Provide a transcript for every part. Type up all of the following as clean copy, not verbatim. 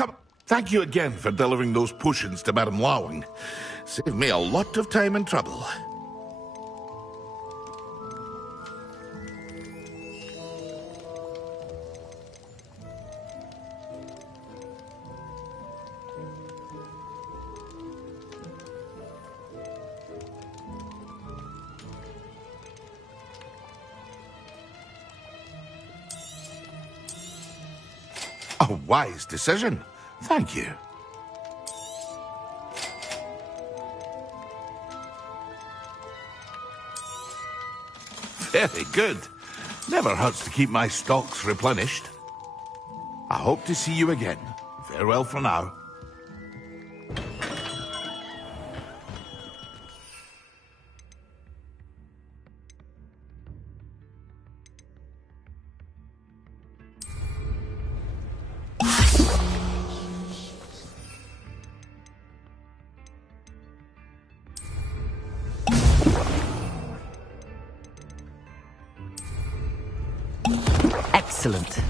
Come, thank you again for delivering those potions to Madame Lawing. Saved me a lot of time and trouble. A wise decision. Thank you. Very good. Never hurts to keep my stocks replenished. I hope to see you again. Farewell for now. Excellent.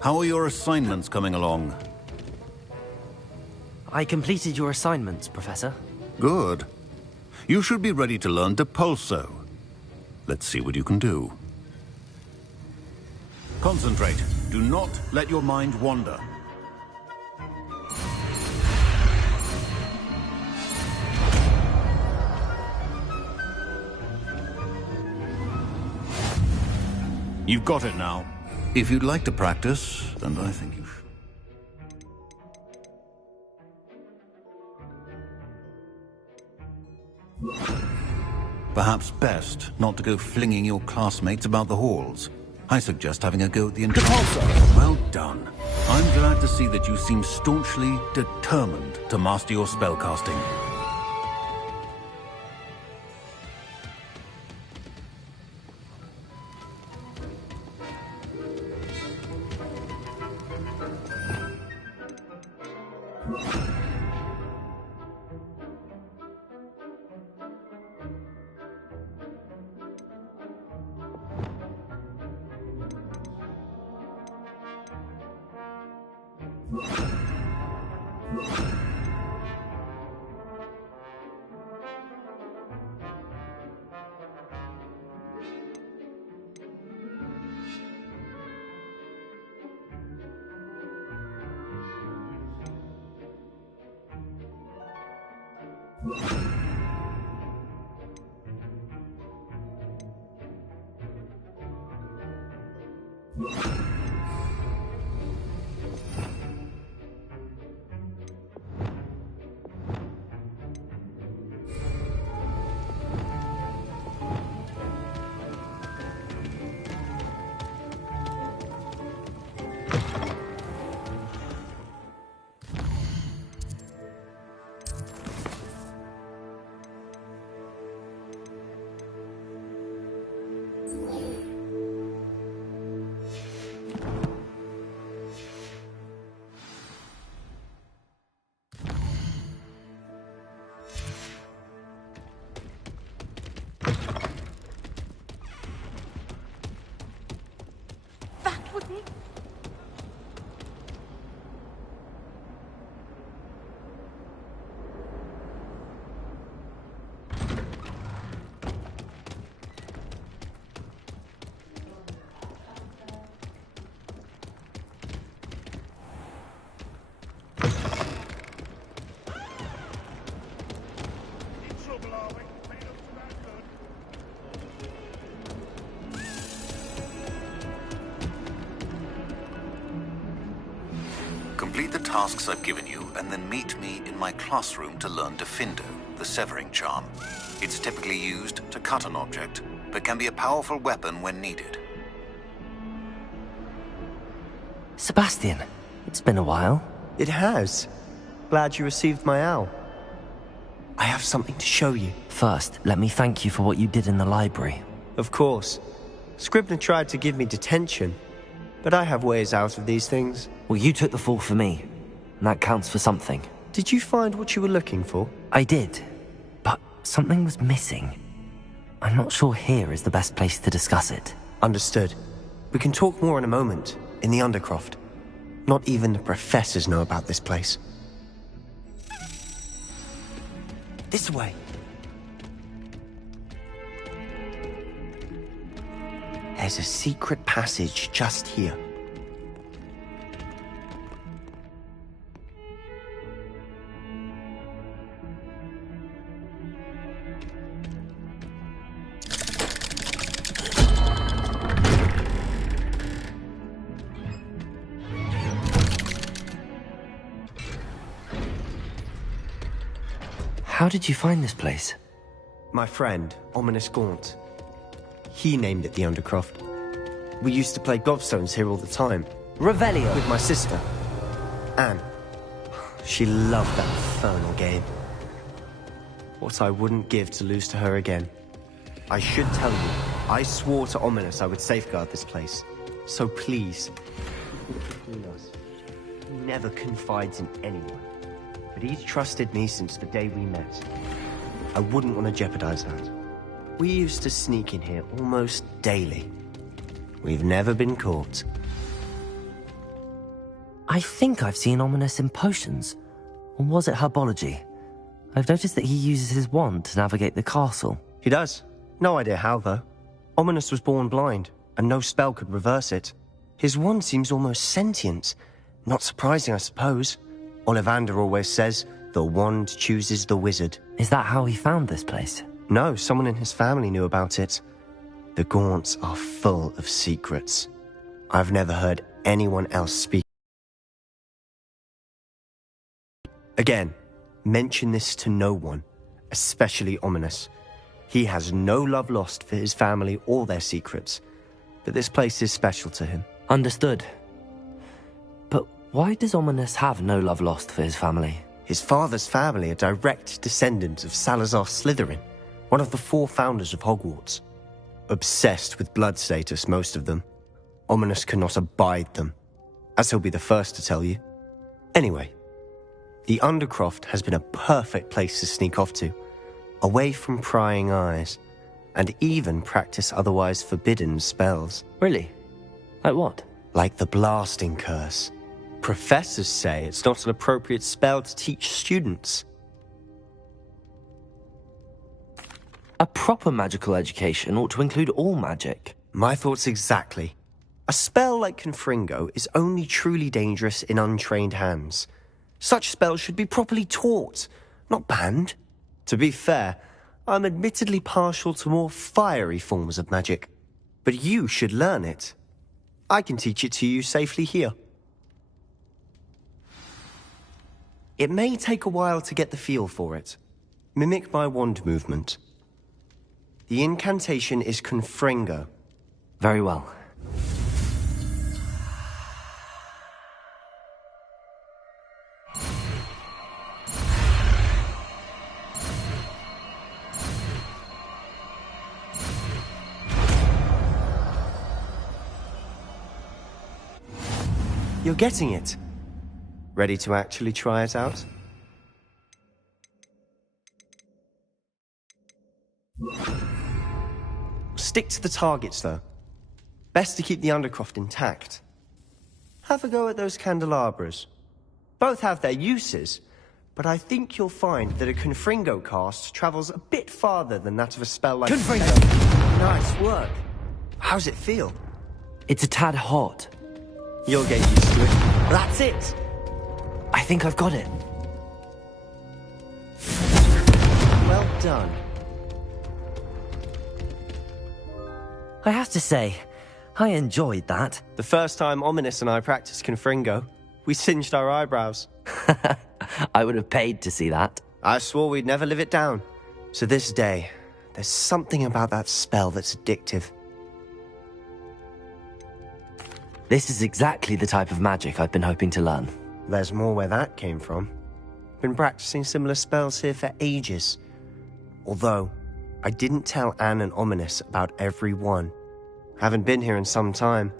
How are your assignments coming along? I completed your assignments, Professor. Good. You should be ready to learn Depulso. Let's see what you can do. Concentrate. Do not let your mind wander. You've got it now. If you'd like to practice, and I think you should. Perhaps best not to go flinging your classmates about the halls. I suggest having a go at the Depulso. Well done. I'm glad to see that you seem staunchly determined to master your spellcasting. Complete the tasks I've given you, and then meet me in my classroom to learn Defindo, the severing charm. It's typically used to cut an object, but can be a powerful weapon when needed. Sebastian, it's been a while. It has. Glad you received my owl. I have something to show you. First, let me thank you for what you did in the library. Of course. Scribner tried to give me detention, but I have ways out of these things. Well, you took the fall for me, and that counts for something. Did you find what you were looking for? I did, but something was missing. I'm not sure here is the best place to discuss it. Understood. We can talk more in a moment, in the Undercroft. Not even the professors know about this place. This way. There's a secret passage just here. How did you find this place? My friend, Ominous Gaunt. He named it the Undercroft. We used to play gobstones here all the time. Revelio! With my sister, Anne. She loved that infernal game. What I wouldn't give to lose to her again. I should tell you, I swore to Ominous I would safeguard this place. So please, between us, he never confides in anyone. But he's trusted me since the day we met. I wouldn't want to jeopardize that. We used to sneak in here almost daily. We've never been caught. I think I've seen Ominous in potions. Or was it herbology? I've noticed that he uses his wand to navigate the castle. He does. No idea how, though. Ominous was born blind, and no spell could reverse it. His wand seems almost sentient. Not surprising, I suppose. Ollivander always says, the wand chooses the wizard. Is that how he found this place? No, someone in his family knew about it. The Gaunts are full of secrets. I've never heard anyone else speak. Again, mention this to no one, especially Ominous. He has no love lost for his family or their secrets, but this place is special to him. Understood. But why does Ominous have no love lost for his family? His father's family are direct descendants of Salazar Slytherin, one of the 4 founders of Hogwarts. Obsessed with blood status, most of them. Ominous cannot abide them, as he'll be the first to tell you. Anyway, the Undercroft has been a perfect place to sneak off to, away from prying eyes, and even practice otherwise forbidden spells. Really? Like what? Like the Blasting Curse. Professors say it's not an appropriate spell to teach students. A proper magical education ought to include all magic. My thoughts exactly. A spell like Confringo is only truly dangerous in untrained hands. Such spells should be properly taught, not banned. To be fair, I'm admittedly partial to more fiery forms of magic, but you should learn it. I can teach it to you safely here. It may take a while to get the feel for it. Mimic my wand movement. The incantation is Confringo. Very well. You're getting it. Ready to actually try it out? Stick to the targets, though. Best to keep the Undercroft intact. Have a go at those candelabras. Both have their uses, but I think you'll find that a Confringo cast travels a bit farther than that of a spell like... Confringo! Nice work. How's it feel? It's a tad hot. You'll get used to it. That's it! I think I've got it. Well done. I have to say, I enjoyed that. The first time Ominous and I practiced Confringo, we singed our eyebrows. I would have paid to see that. I swore we'd never live it down. To this day, there's something about that spell that's addictive. This is exactly the type of magic I've been hoping to learn. There's more where that came from. Been practicing similar spells here for ages. Although, I didn't tell Anne and Ominous about every one. Haven't been here in some time.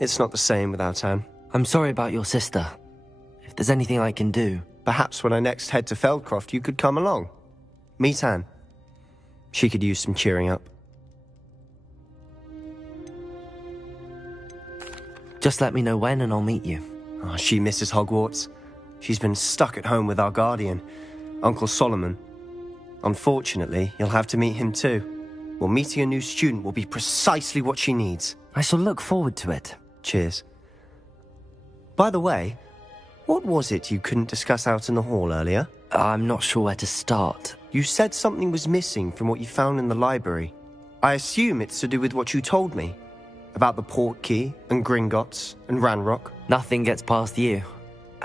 It's not the same without Anne. I'm sorry about your sister. If there's anything I can do... Perhaps when I next head to Feldcroft, you could come along. Meet Anne. She could use some cheering up. Just let me know when and I'll meet you. Oh, she misses Hogwarts. She's been stuck at home with our guardian, Uncle Solomon. Unfortunately, you'll have to meet him too. Well, meeting a new student will be precisely what she needs. I shall look forward to it. Cheers. By the way, what was it you couldn't discuss out in the hall earlier? I'm not sure where to start. You said something was missing from what you found in the library. I assume it's to do with what you told me. About the Portkey, and Gringotts, and Ranrock. Nothing gets past you.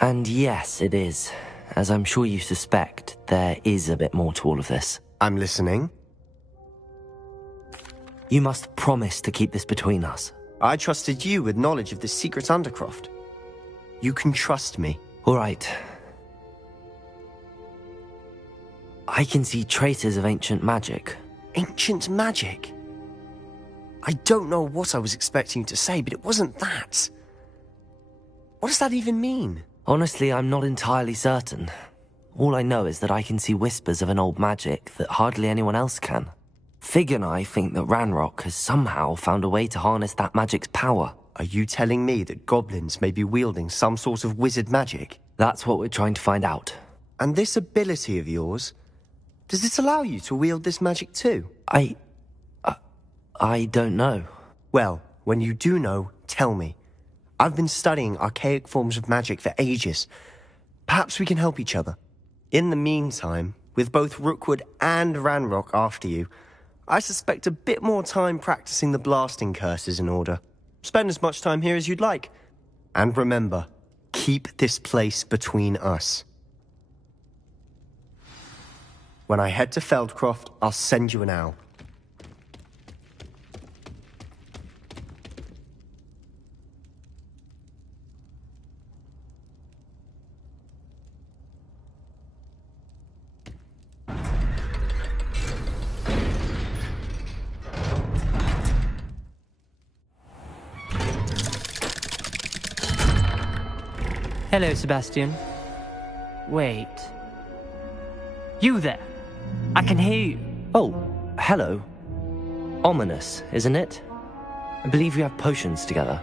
And yes, it is. As I'm sure you suspect, there is a bit more to all of this. I'm listening. You must promise to keep this between us. I trusted you with knowledge of the secret Undercroft. You can trust me. All right. I can see traces of ancient magic. Ancient magic? I don't know what I was expecting to say, but it wasn't that. What does that even mean? Honestly, I'm not entirely certain. All I know is that I can see whispers of an old magic that hardly anyone else can. Fig and I think that Ranrock has somehow found a way to harness that magic's power. are you telling me that goblins may be wielding some sort of wizard magic? That's what we're trying to find out. And this ability of yours, does it allow you to wield this magic too? I don't know. Well, when you do know, tell me. I've been studying archaic forms of magic for ages. Perhaps we can help each other. In the meantime, with both Rookwood and Ranrock after you, I suspect a bit more time practicing the blasting curse is in order. Spend as much time here as you'd like. And remember, keep this place between us. When I head to Feldcroft, I'll send you an owl. Hello, Sebastian. Wait. You there? I can hear you. Oh, hello. Ominous, isn't it? I believe we have potions together.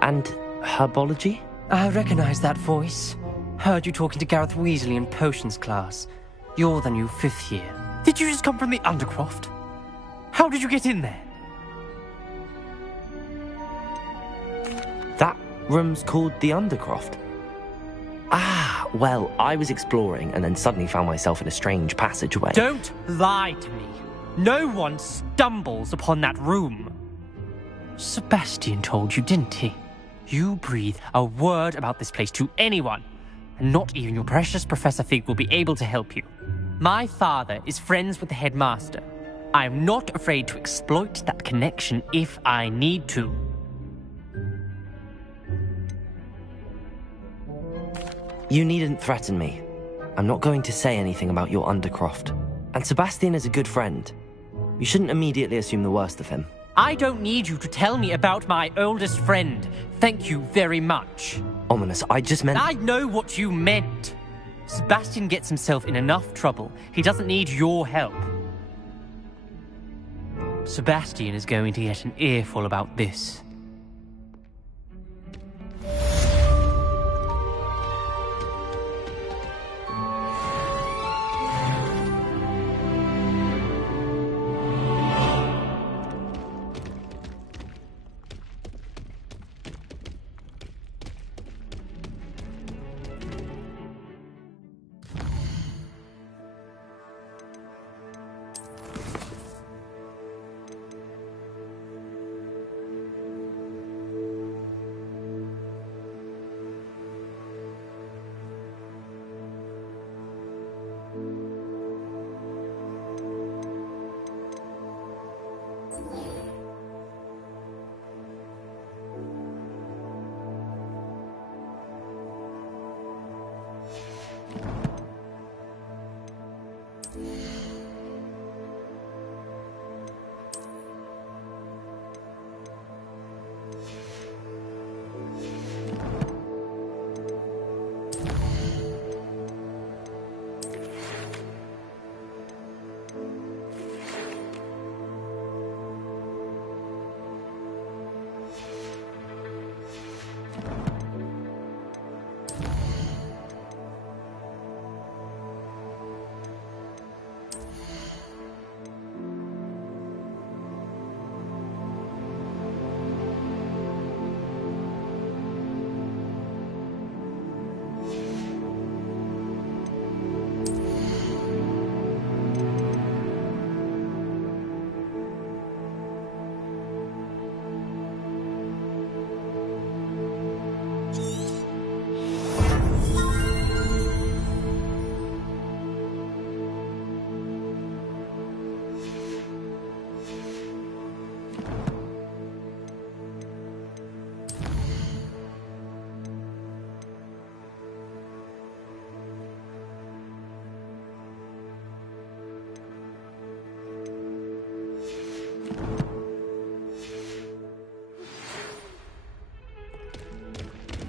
And herbology? I recognize that voice. Heard you talking to Gareth Weasley in potions class. You're the new 5th year. Did you just come from the Undercroft? How did you get in there? That room's called the Undercroft. Ah, well, I was exploring and then suddenly found myself in a strange passageway. Don't lie to me. No one stumbles upon that room. Sebastian told you, didn't he? You breathe a word about this place to anyone, and not even your precious Professor Fig will be able to help you. My father is friends with the headmaster. I am not afraid to exploit that connection if I need to. You needn't threaten me. I'm not going to say anything about your Undercroft. And Sebastian is a good friend. You shouldn't immediately assume the worst of him. I don't need you to tell me about my oldest friend. Thank you very much. Ominous, I just meant... I know what you meant. Sebastian gets himself in enough trouble. He doesn't need your help. Sebastian is going to get an earful about this.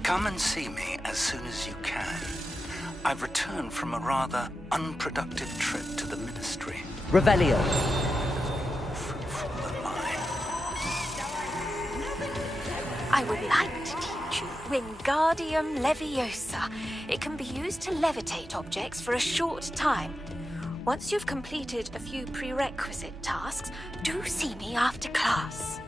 Come and see me as soon as you can. I've returned from a rather unproductive trip to the Ministry. Revelio. Fruitful than mine. I would Wingardium Leviosa. It can be used to levitate objects for a short time. Once you've completed a few prerequisite tasks, do see me after class.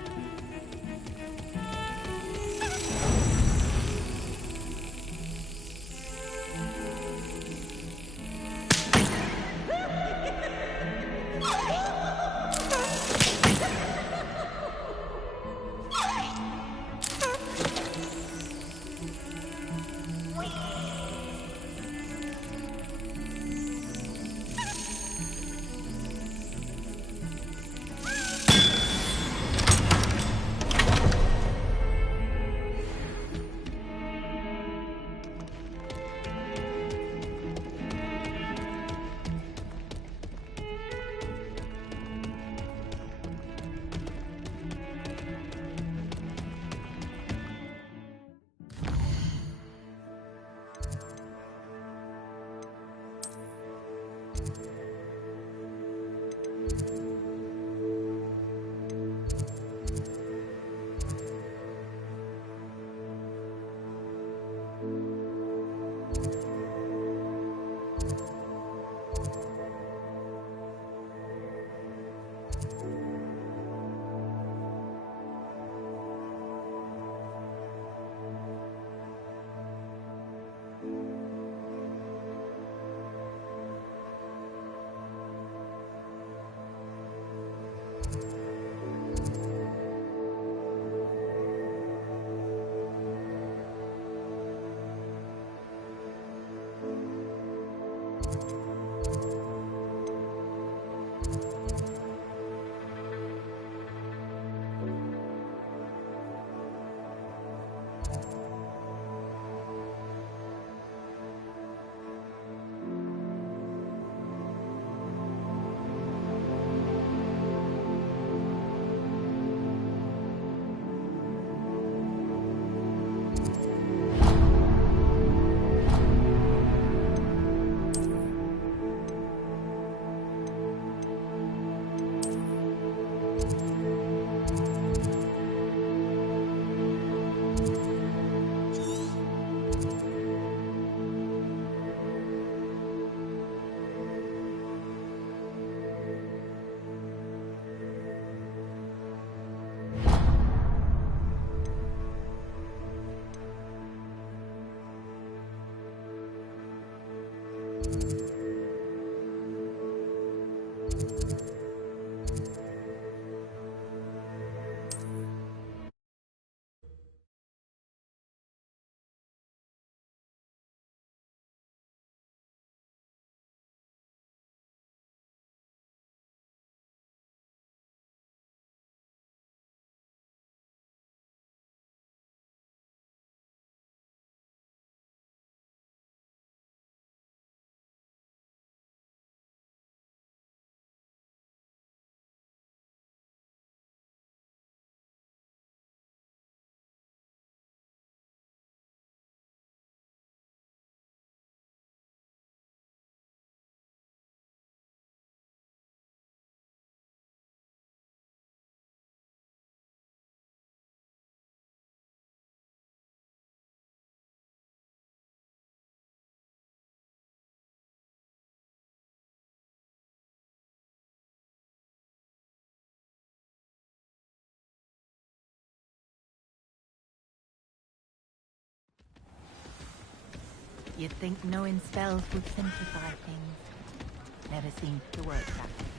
You'd think knowing spells would simplify things. Never seemed to work that way.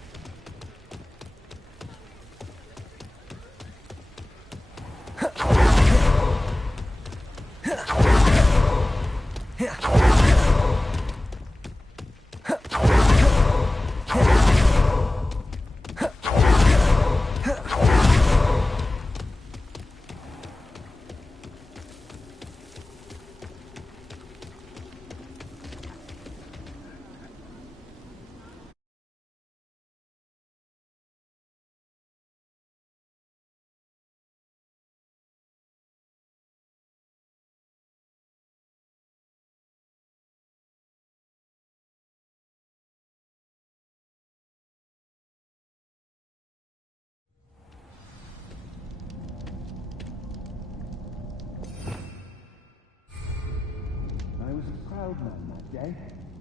wild man that day,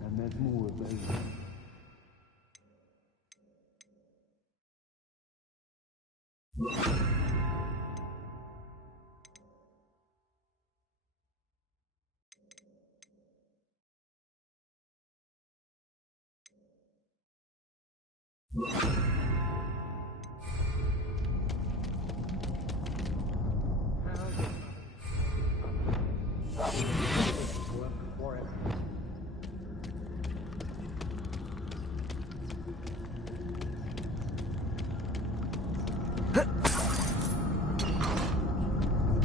and there's more of those.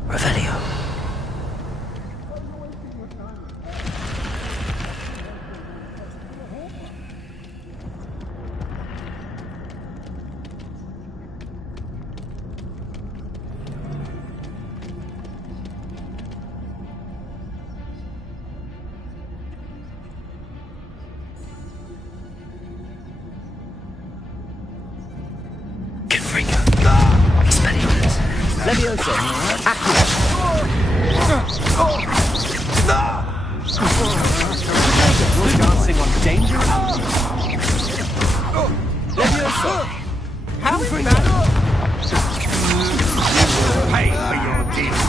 Revelio. Levioso. You're dancing on danger. Levioso. How is that? Pay for your deeds.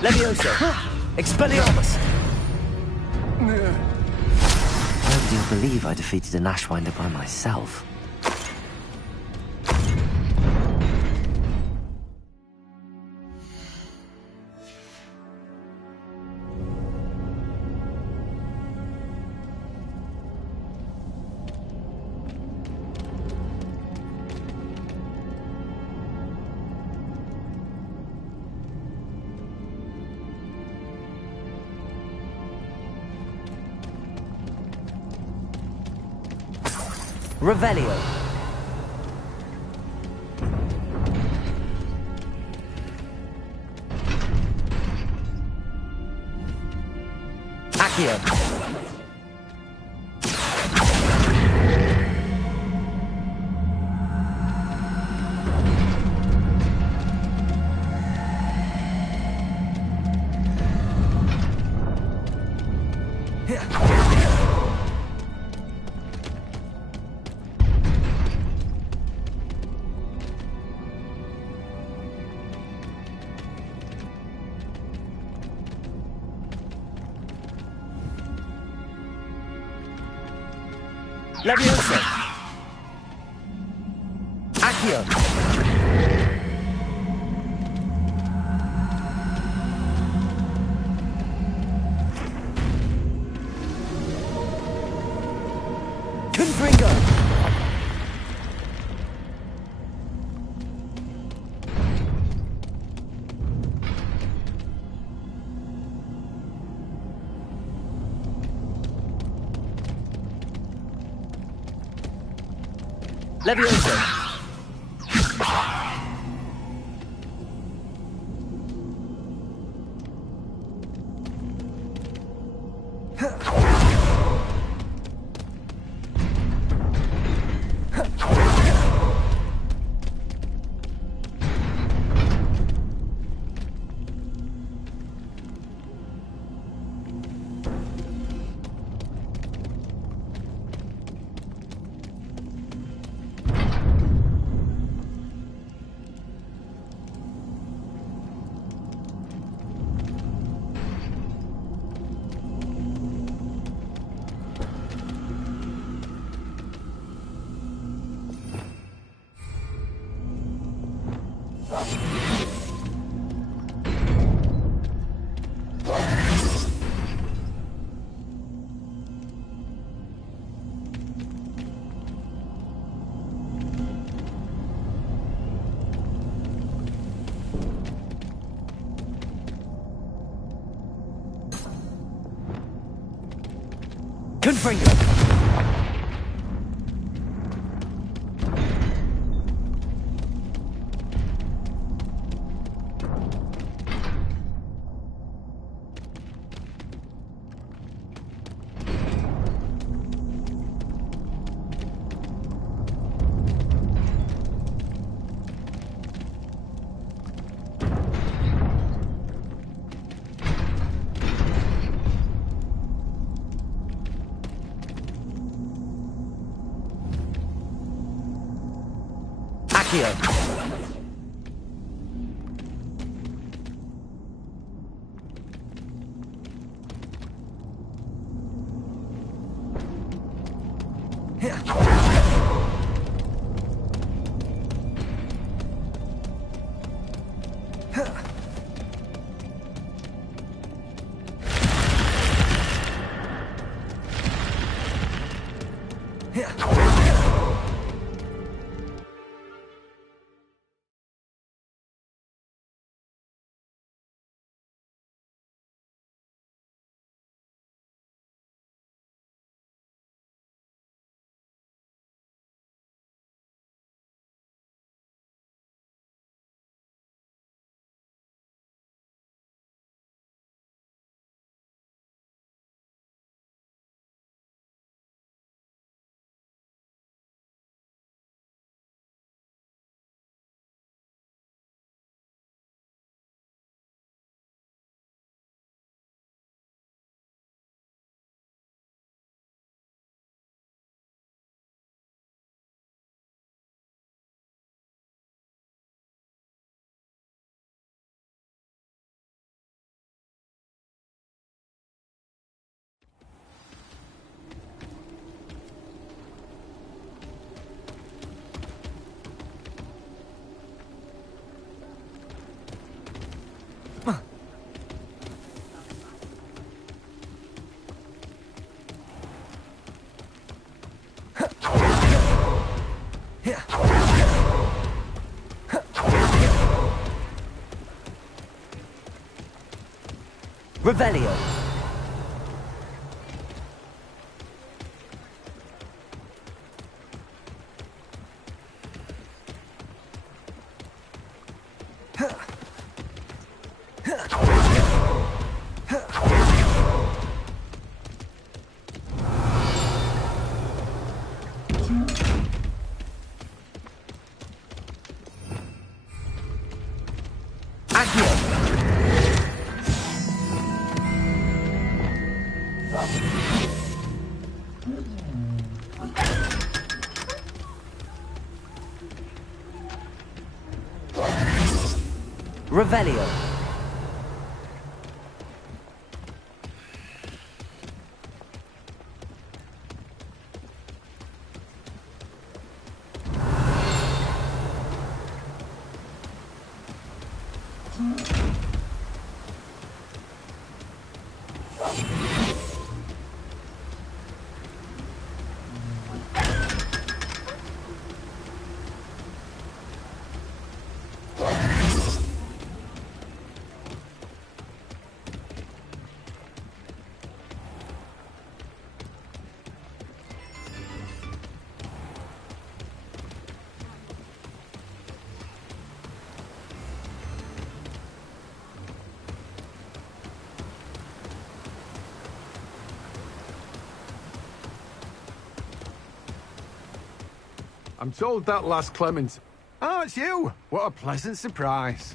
Levioso. Expelliarmus. Nobody will believe I defeated an Ashwinder by myself. Revelio. Accio. Levioso. Accio. Confringo. Levioso. Confringo. Accio. Revelio. Revelio. I'm told that last Clement. Oh, it's you! What a pleasant surprise.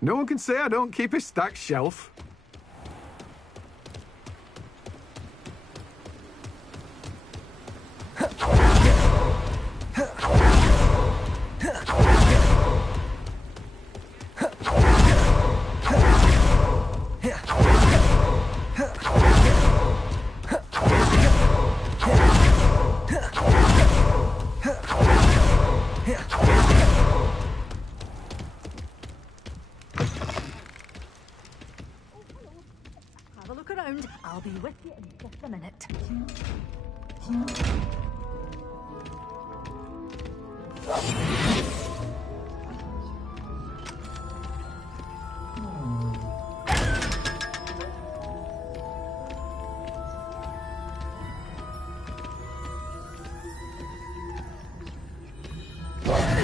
No one can say I don't keep a stacked shelf. Have a look around. I'll be with you in just a minute.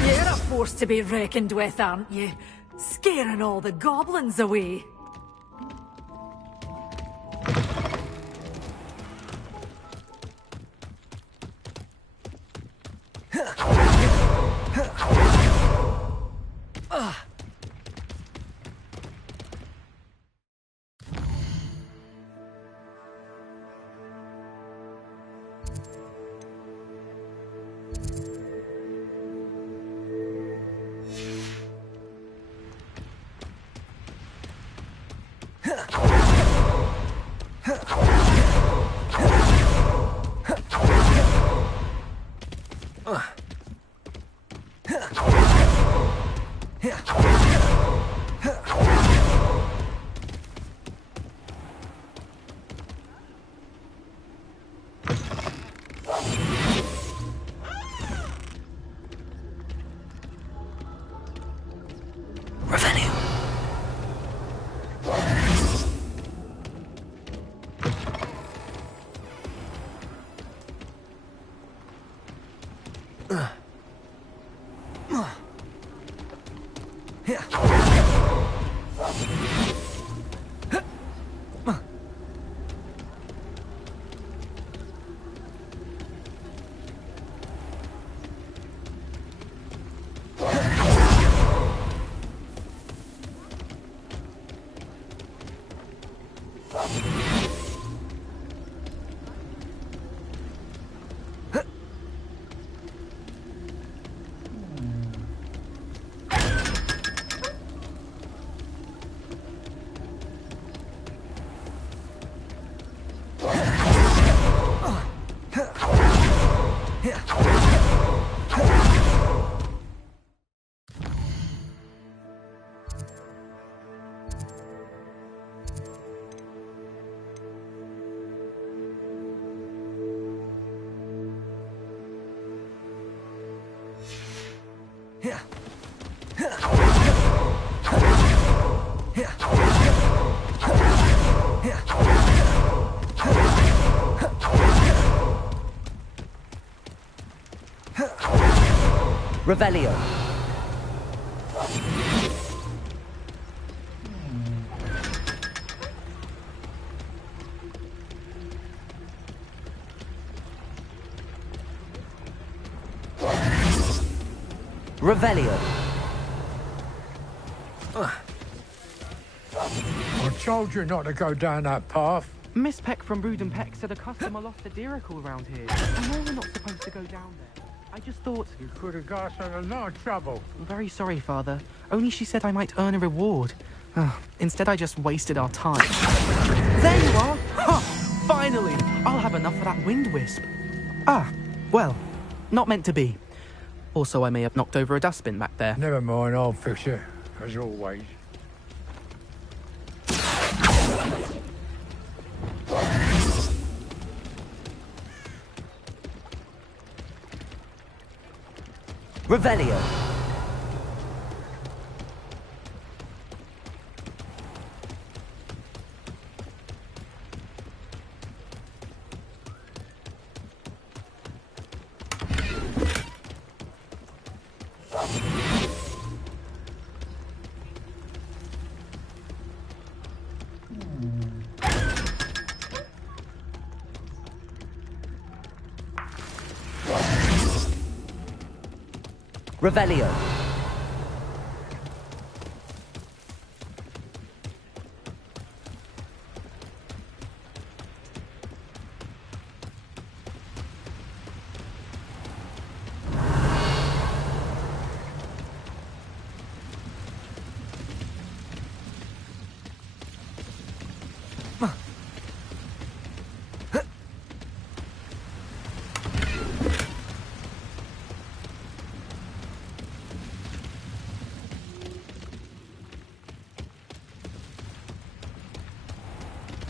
You're a force to be reckoned with, aren't you? Scaring all the goblins away. Revelio. Revelio. I told you not to go down that path. Miss Peck from Brood and Peck said a customer lost a deeracle around here. I know we're not supposed to go down there. I just thought... You could have got us in a lot of trouble. I'm very sorry, Father. Only she said I might earn a reward. Instead, I just wasted our time. There you are! Ha! Finally! I'll have enough for that wind wisp. Well, not meant to be. Also, I may have knocked over a dustbin back there. Never mind, I'll fix it, as always. Revelio. Revelio.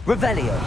Revelio.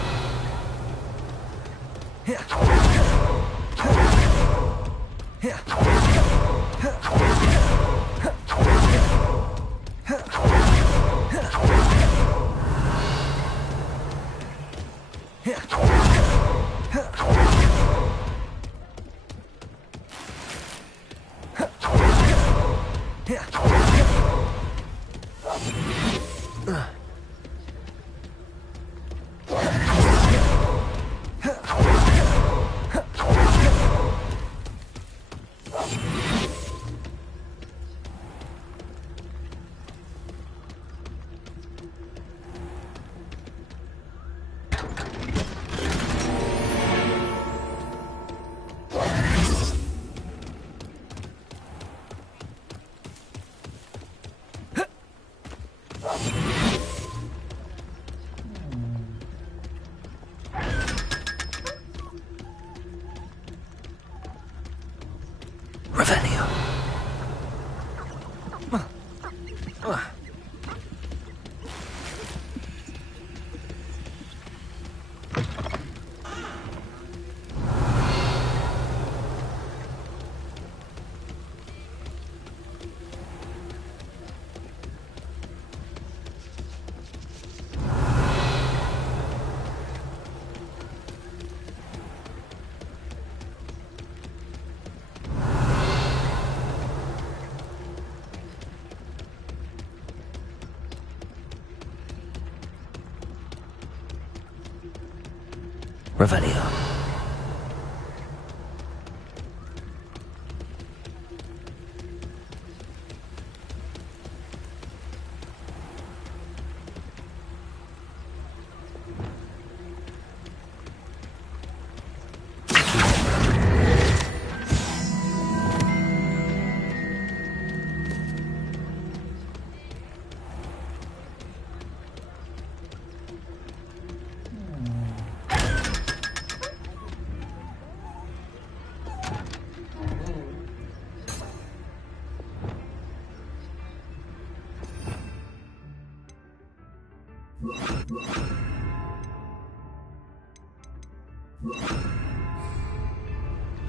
Revelio.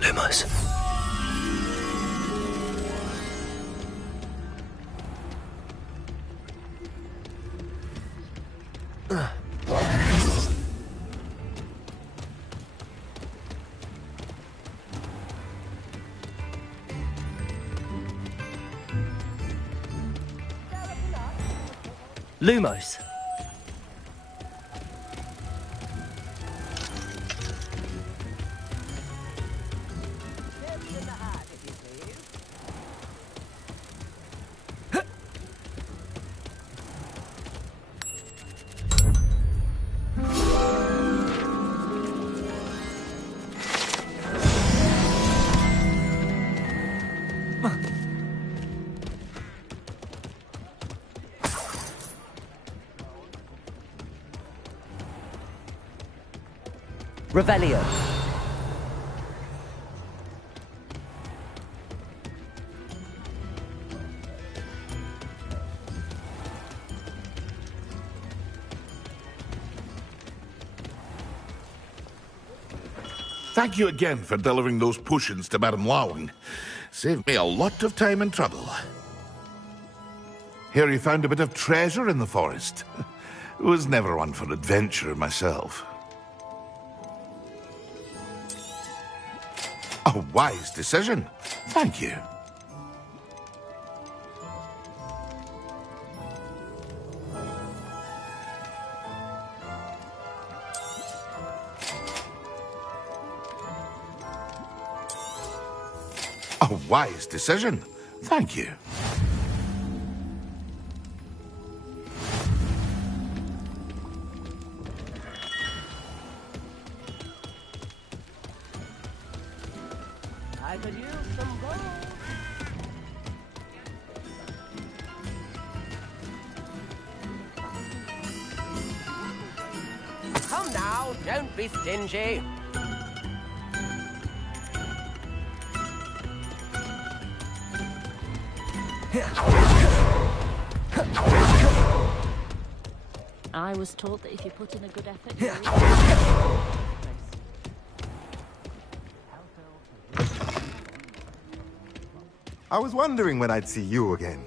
Lumos. Lumos. Revelio. Thank you again for delivering those potions to Madame Lawing. Saved me a lot of time and trouble. Here you found a bit of treasure in the forest. Was never one for adventure myself. A wise decision. Thank you. A wise decision. Thank you. I could use some gold. Come now, don't be stingy. I was taught that if you put in a good effort, I was wondering when I'd see you again.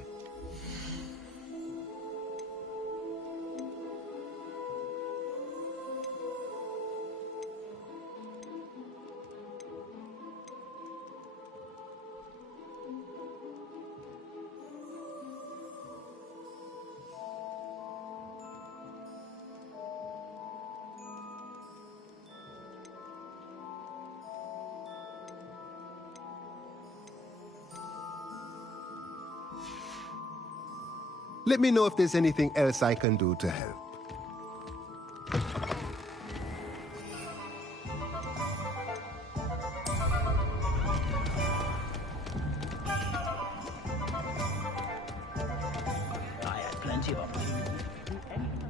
Let me know if there's anything else I can do to help. I had plenty of opportunities to do anything.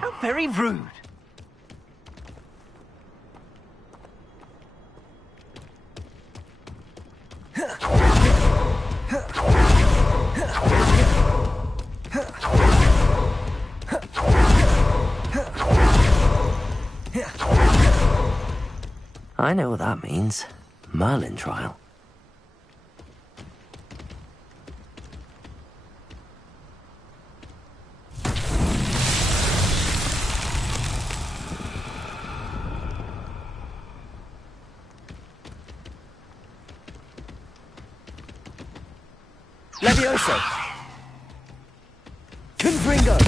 How very rude. I know what that means. Merlin trial. Levioso! Confringo!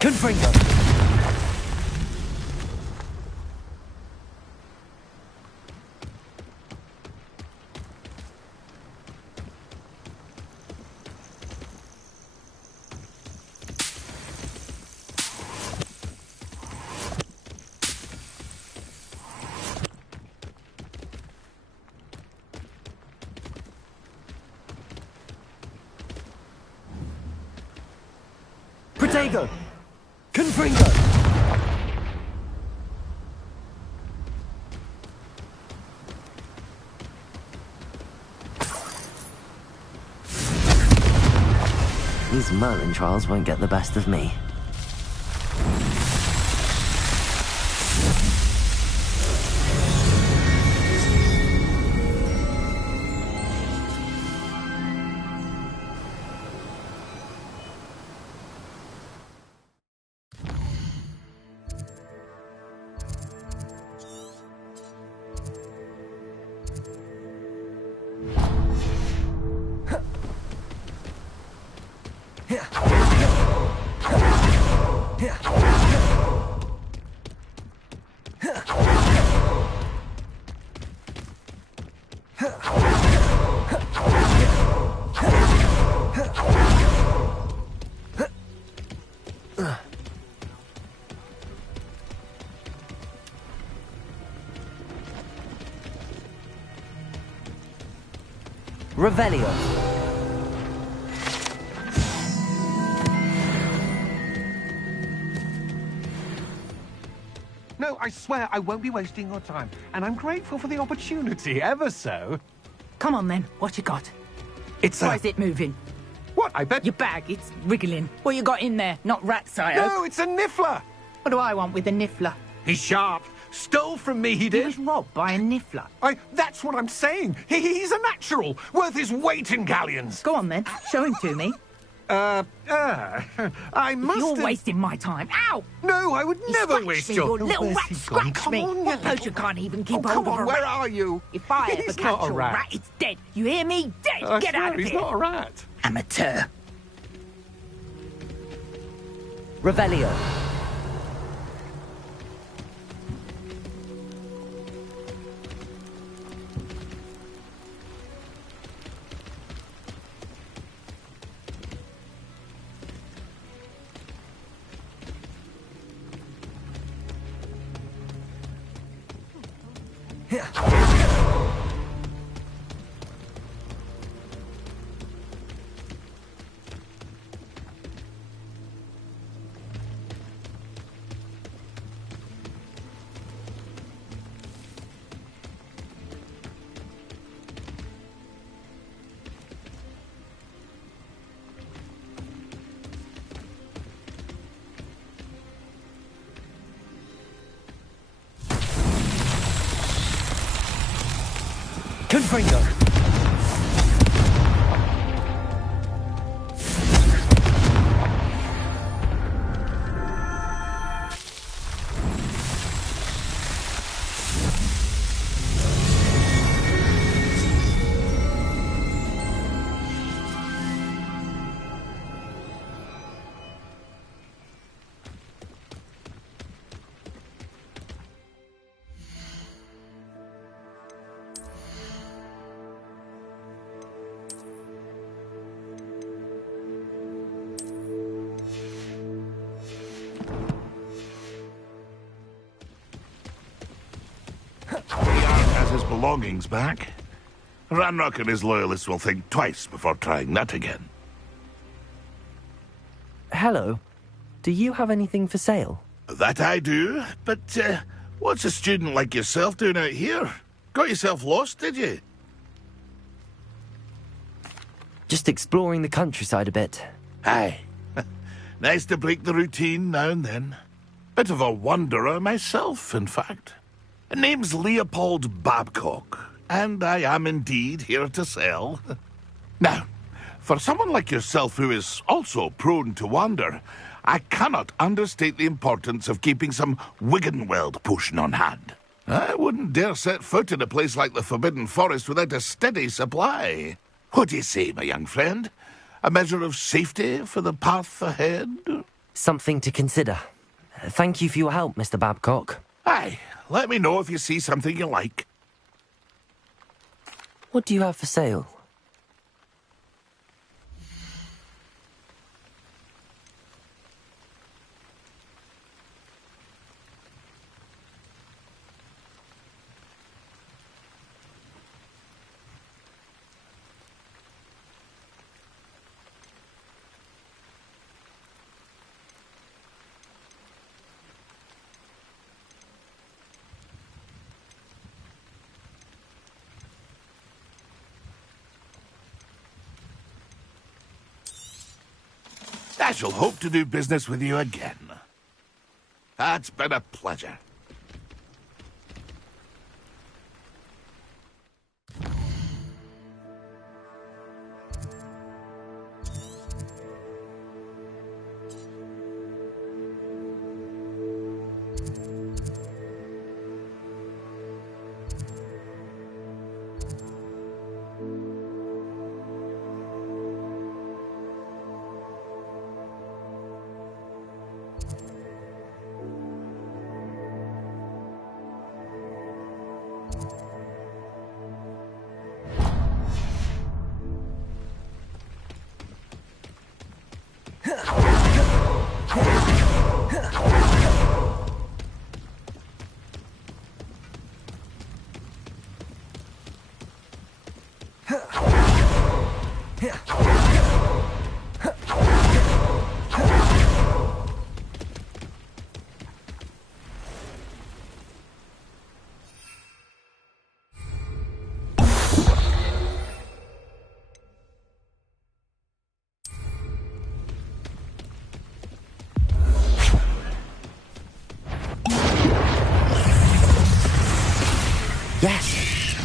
Confringo! Protego! Confringo! These Merlin trials won't get the best of me. Revelio. No, I swear I won't be wasting your time. And I'm grateful for the opportunity, ever so. Come on then, what you got? It's Why is it moving? What, I bet... Your bag, it's wriggling. What you got in there? Not rat sire. No, it's a niffler! What do I want with a niffler? He's sharp. Stole from me, he did. He was robbed by a niffler. That's what I'm saying. He's a natural, worth his weight in galleons. Go on then, show him to me. I must You're have... wasting my time. Ow! No, I would never scratched waste me, your... your little Where's rat he gone? scratched Come me. on, What poacher can't even keep hold come of on, a where rat? are you? If I ever He's catch not a a rat. rat, it's dead. You hear me? Dead. I Get swear, out of he's here. not a rat. Amateur. Revelio. Confringo! Has his belongings back. Ranrock and his loyalists will think twice before trying that again. Hello. Do you have anything for sale? That I do, but what's a student like yourself doing out here? Got yourself lost, did you? Just exploring the countryside a bit. Aye. Nice to break the routine now and then. Bit of a wanderer myself, in fact. Name's Leopold Babcock, and I am indeed here to sell. Now, for someone like yourself who is also prone to wander, I cannot understate the importance of keeping some Wiggenweld potion on hand. I wouldn't dare set foot in a place like the Forbidden Forest without a steady supply. What do you say, my young friend? A measure of safety for the path ahead? Something to consider. Thank you for your help, Mr. Babcock. Aye. Let me know if you see something you like. What do you have for sale? I shall hope to do business with you again. It's been a pleasure. Yes!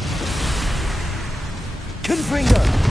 Confringo!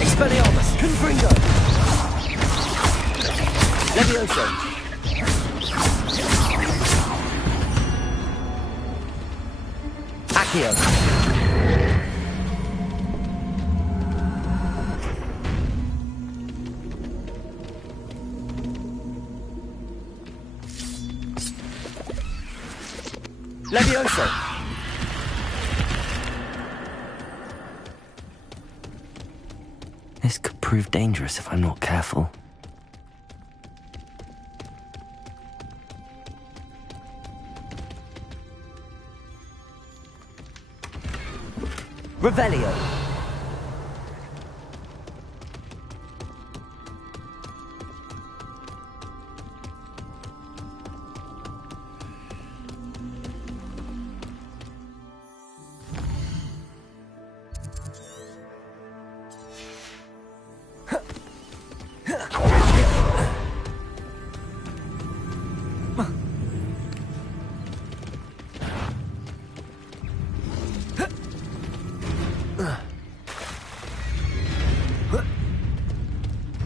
Expelliarmus! Confringo! Levioso! Accio! Levioso! prove dangerous if I'm not careful. Revelio!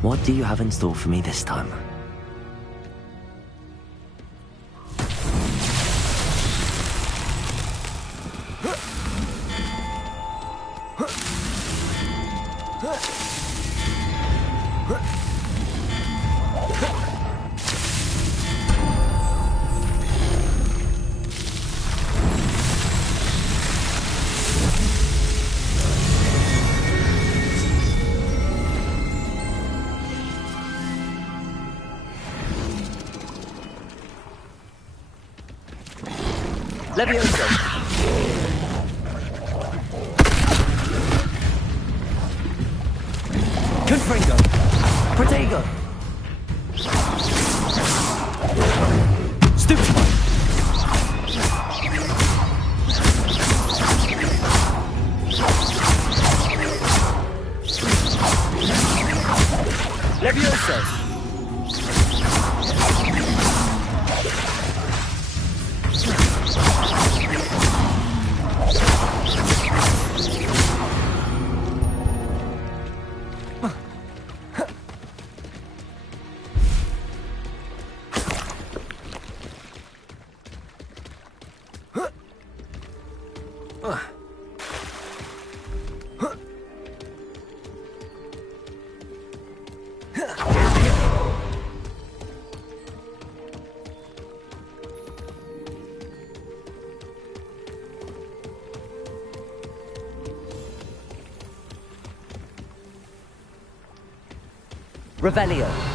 What do you have in store for me this time? Levioso! Confringo! Protego! Stupid! Levioso! Revelio.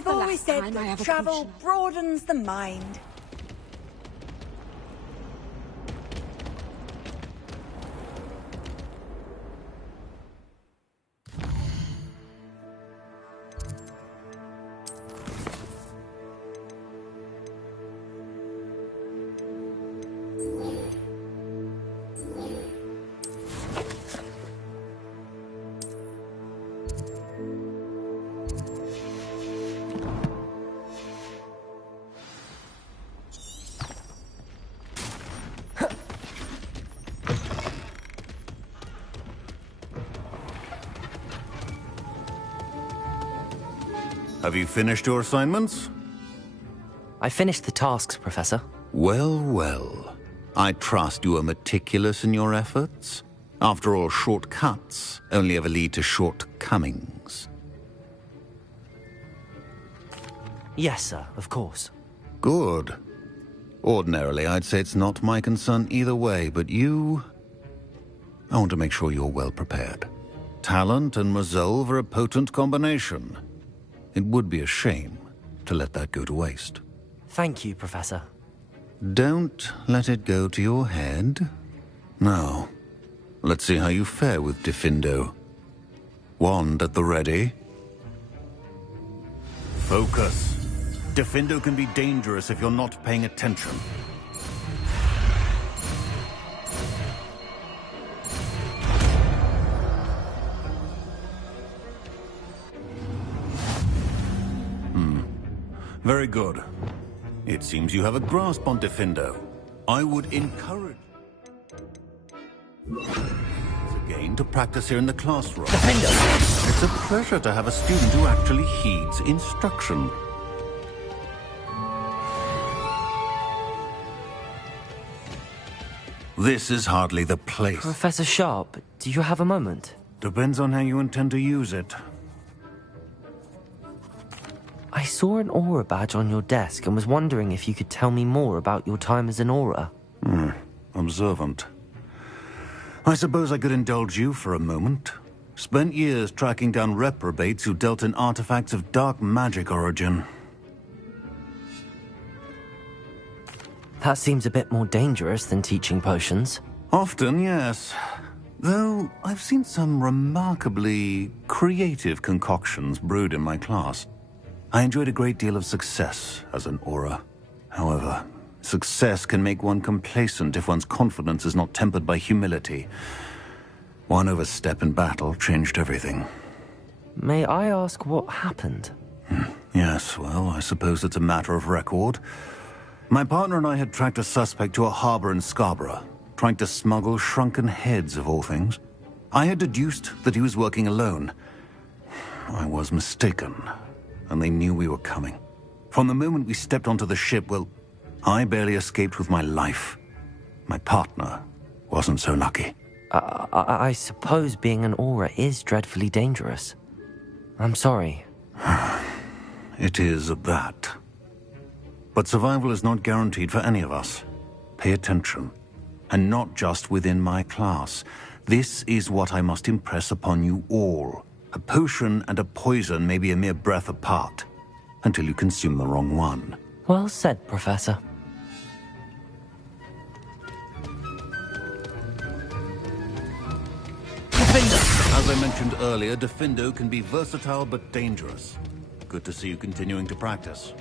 I've always said that travel broadens the mind. Have you finished your assignments? I finished the tasks, Professor. Well, well. I trust you are meticulous in your efforts. After all, shortcuts only ever lead to shortcomings. Yes, sir, of course. Good. Ordinarily, I'd say it's not my concern either way, but you... I want to make sure you're well prepared. Talent and resolve are a potent combination. It would be a shame to let that go to waste. Thank you, Professor. Don't let it go to your head. Now, let's see how you fare with Diffindo. Wand at the ready. Focus. Diffindo can be dangerous if you're not paying attention. Very good. It seems you have a grasp on Diffindo. I would encourage... again to practice here in the classroom. Diffindo! It's a pleasure to have a student who actually heeds instruction. This is hardly the place. Professor Sharp, do you have a moment? Depends on how you intend to use it. I saw an aura badge on your desk and was wondering if you could tell me more about your time as an aura. Observant. I suppose I could indulge you for a moment. Spent years tracking down reprobates who dealt in artifacts of dark magic origin. That seems a bit more dangerous than teaching potions. Often, yes. Though I've seen some remarkably creative concoctions brewed in my class. I enjoyed a great deal of success as an aura. However, success can make one complacent if one's confidence is not tempered by humility. One overstep in battle changed everything. May I ask what happened? Yes, well, I suppose it's a matter of record. My partner and I had tracked a suspect to a harbor in Scarborough, trying to smuggle shrunken heads of all things. I had deduced that he was working alone. I was mistaken, and they knew we were coming. From the moment we stepped onto the ship, well, I barely escaped with my life. My partner wasn't so lucky. I suppose being an aura is dreadfully dangerous. I'm sorry. It is at that. But survival is not guaranteed for any of us. Pay attention. And not just within my class. This is what I must impress upon you all. A potion and a poison may be a mere breath apart, until you consume the wrong one. Well said, Professor. Diffindo! As I mentioned earlier, Diffindo can be versatile but dangerous. Good to see you continuing to practice.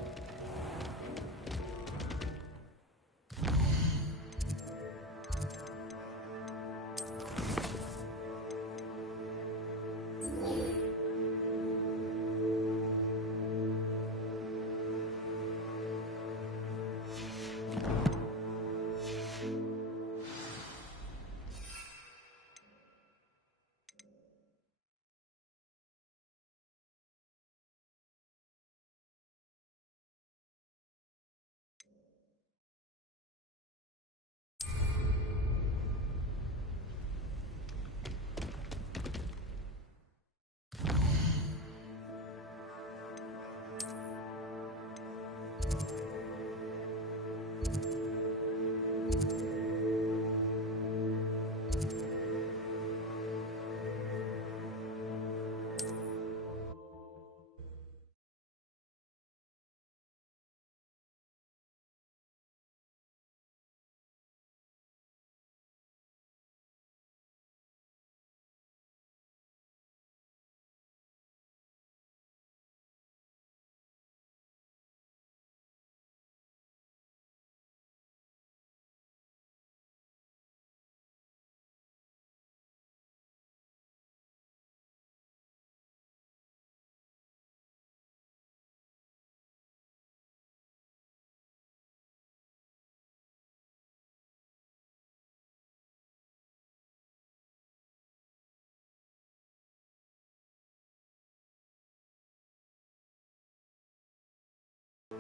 But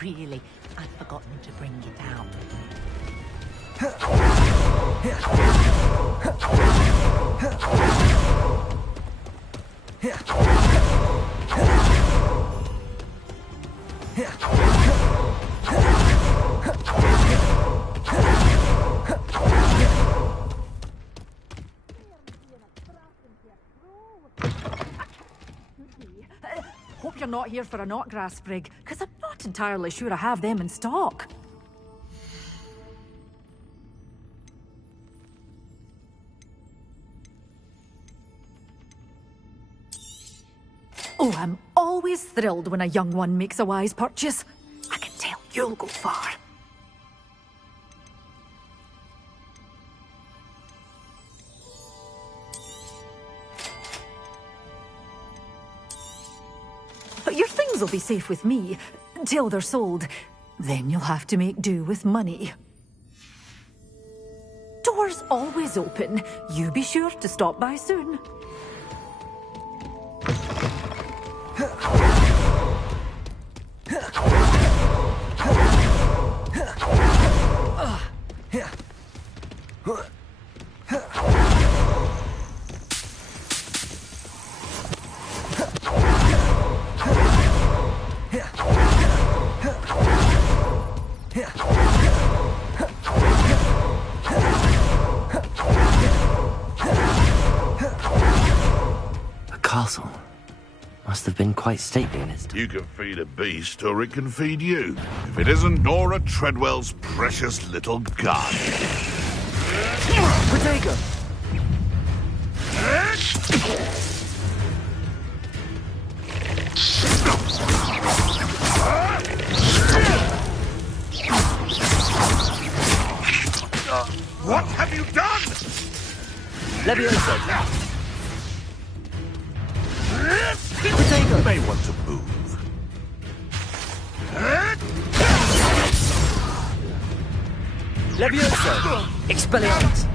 really, I'd forgotten to bring you down. Hope you're not here for a knotgrass sprig, because I'm not entirely sure I have them in stock. Oh, I'm always thrilled when a young one makes a wise purchase. I can tell you'll go far. But your things will be safe with me, till they're sold. Then you'll have to make do with money. Doors always open. You be sure to stop by soon. Castle. Must have been quite stately in its time. You can feed a beast, or it can feed you. If it isn't Nora Treadwell's precious little garden. Protego! What have you done? Levioso! You may want to move. Levioso! Expelliarmus!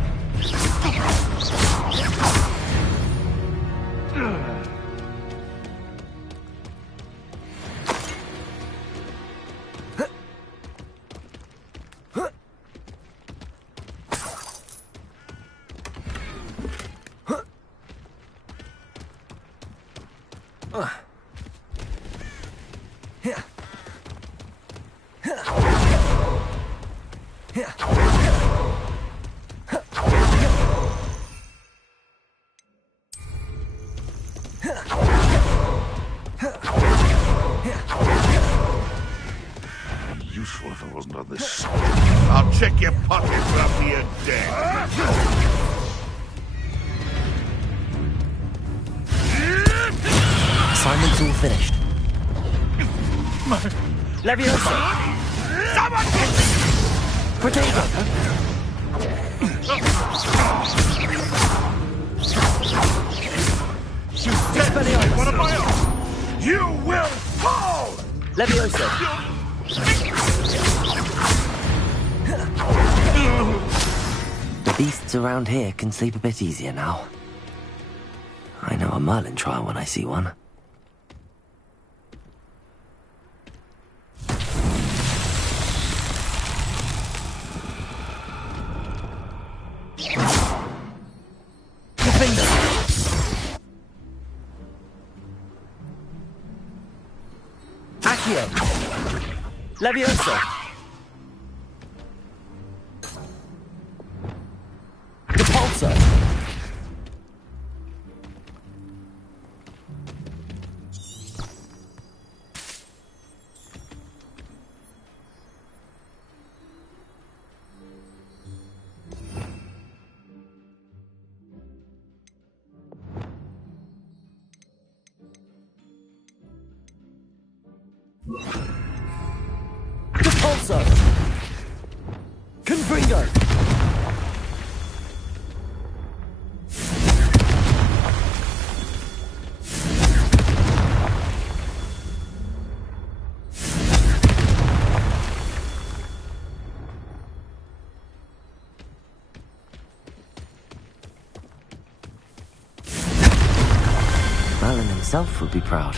Useful if I wasn't on this side. I'll check your pockets after you're dead. Assignment's all finished. Levioso! Someone get me! Protego! Expelliarmus! What about you? You will fall! Levioso! The beasts around here can sleep a bit easier now. I know a Merlin trial when I see one. Accio! Levioso! Repulsor! Repulsor! Confringo! Merlin himself would be proud.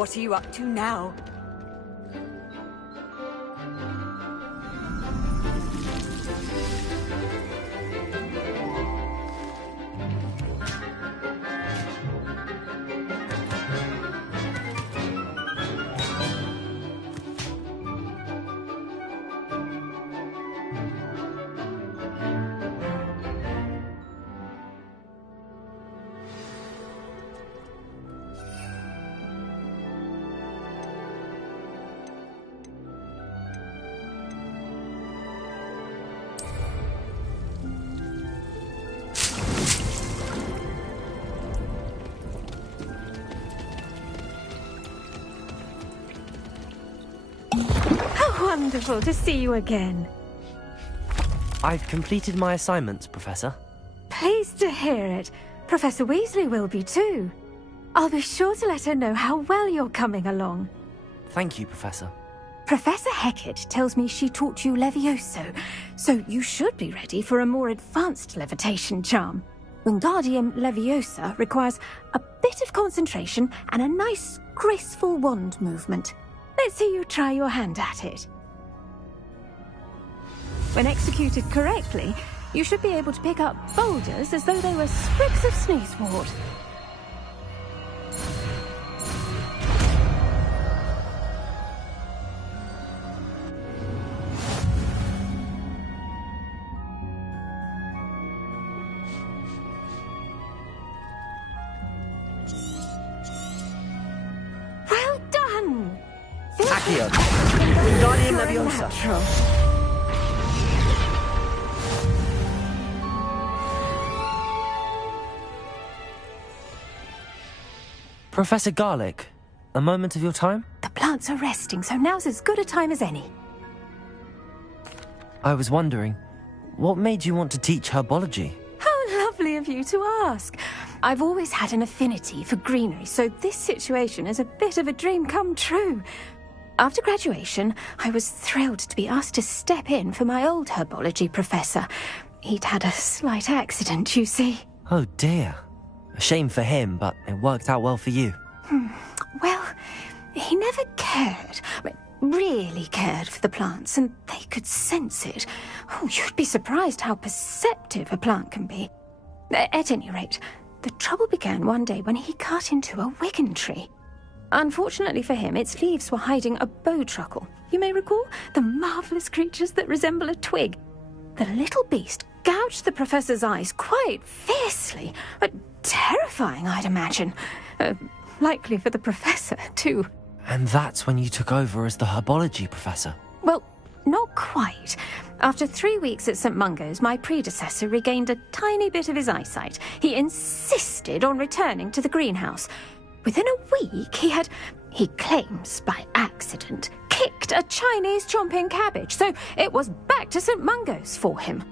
What are you up to now? Wonderful to see you again. I've completed my assignments, Professor. Pleased to hear it. Professor Weasley will be too. I'll be sure to let her know how well you're coming along. Thank you, Professor. Professor Hecat tells me she taught you Levioso, so you should be ready for a more advanced levitation charm. Wingardium Leviosa requires a bit of concentration and a nice, graceful wand movement. Let's see you try your hand at it. When executed correctly, you should be able to pick up boulders as though they were sprigs of sneezewort. Well done! Accio! Wingardium Leviosa! Natural. Professor Garlick, a moment of your time? The plants are resting, so now's as good a time as any. I was wondering, what made you want to teach herbology? How lovely of you to ask. I've always had an affinity for greenery, so this situation is a bit of a dream come true. After graduation, I was thrilled to be asked to step in for my old herbology professor. He'd had a slight accident, you see. Oh dear. A shame for him, but it worked out well for you. Well, he never cared, really cared for the plants, and they could sense it. Oh, you'd be surprised how perceptive a plant can be. At any rate, the trouble began one day when he cut into a wigan tree. Unfortunately for him, its leaves were hiding a bowtruckle. You may recall the marvellous creatures that resemble a twig. The little beast gouged the professor's eyes quite fiercely, but terrifying, I'd imagine. Likely for the professor, too. And that's when you took over as the herbology professor? Well, not quite. After 3 weeks at St. Mungo's, my predecessor regained a tiny bit of his eyesight. He insisted on returning to the greenhouse. Within a week, he claims by accident, kicked a Chinese chomping cabbage, so it was back to St. Mungo's for him.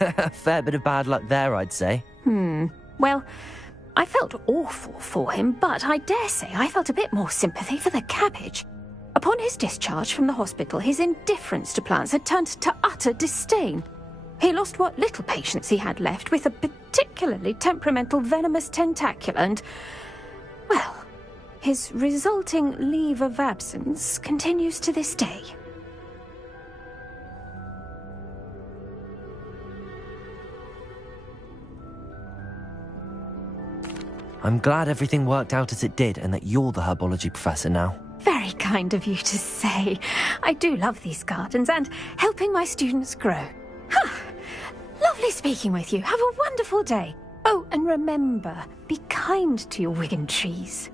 A fair bit of bad luck there, I'd say. Well, I felt awful for him, but I dare say I felt a bit more sympathy for the cabbage. Upon his discharge from the hospital, his indifference to plants had turned to utter disdain. He lost what little patience he had left with a particularly temperamental venomous tentacula and, well, his resulting leave of absence continues to this day. I'm glad everything worked out as it did and that you're the herbology professor now. Very kind of you to say. I do love these gardens and helping my students grow. Lovely speaking with you. Have a wonderful day. Oh, and remember, be kind to your wigan trees.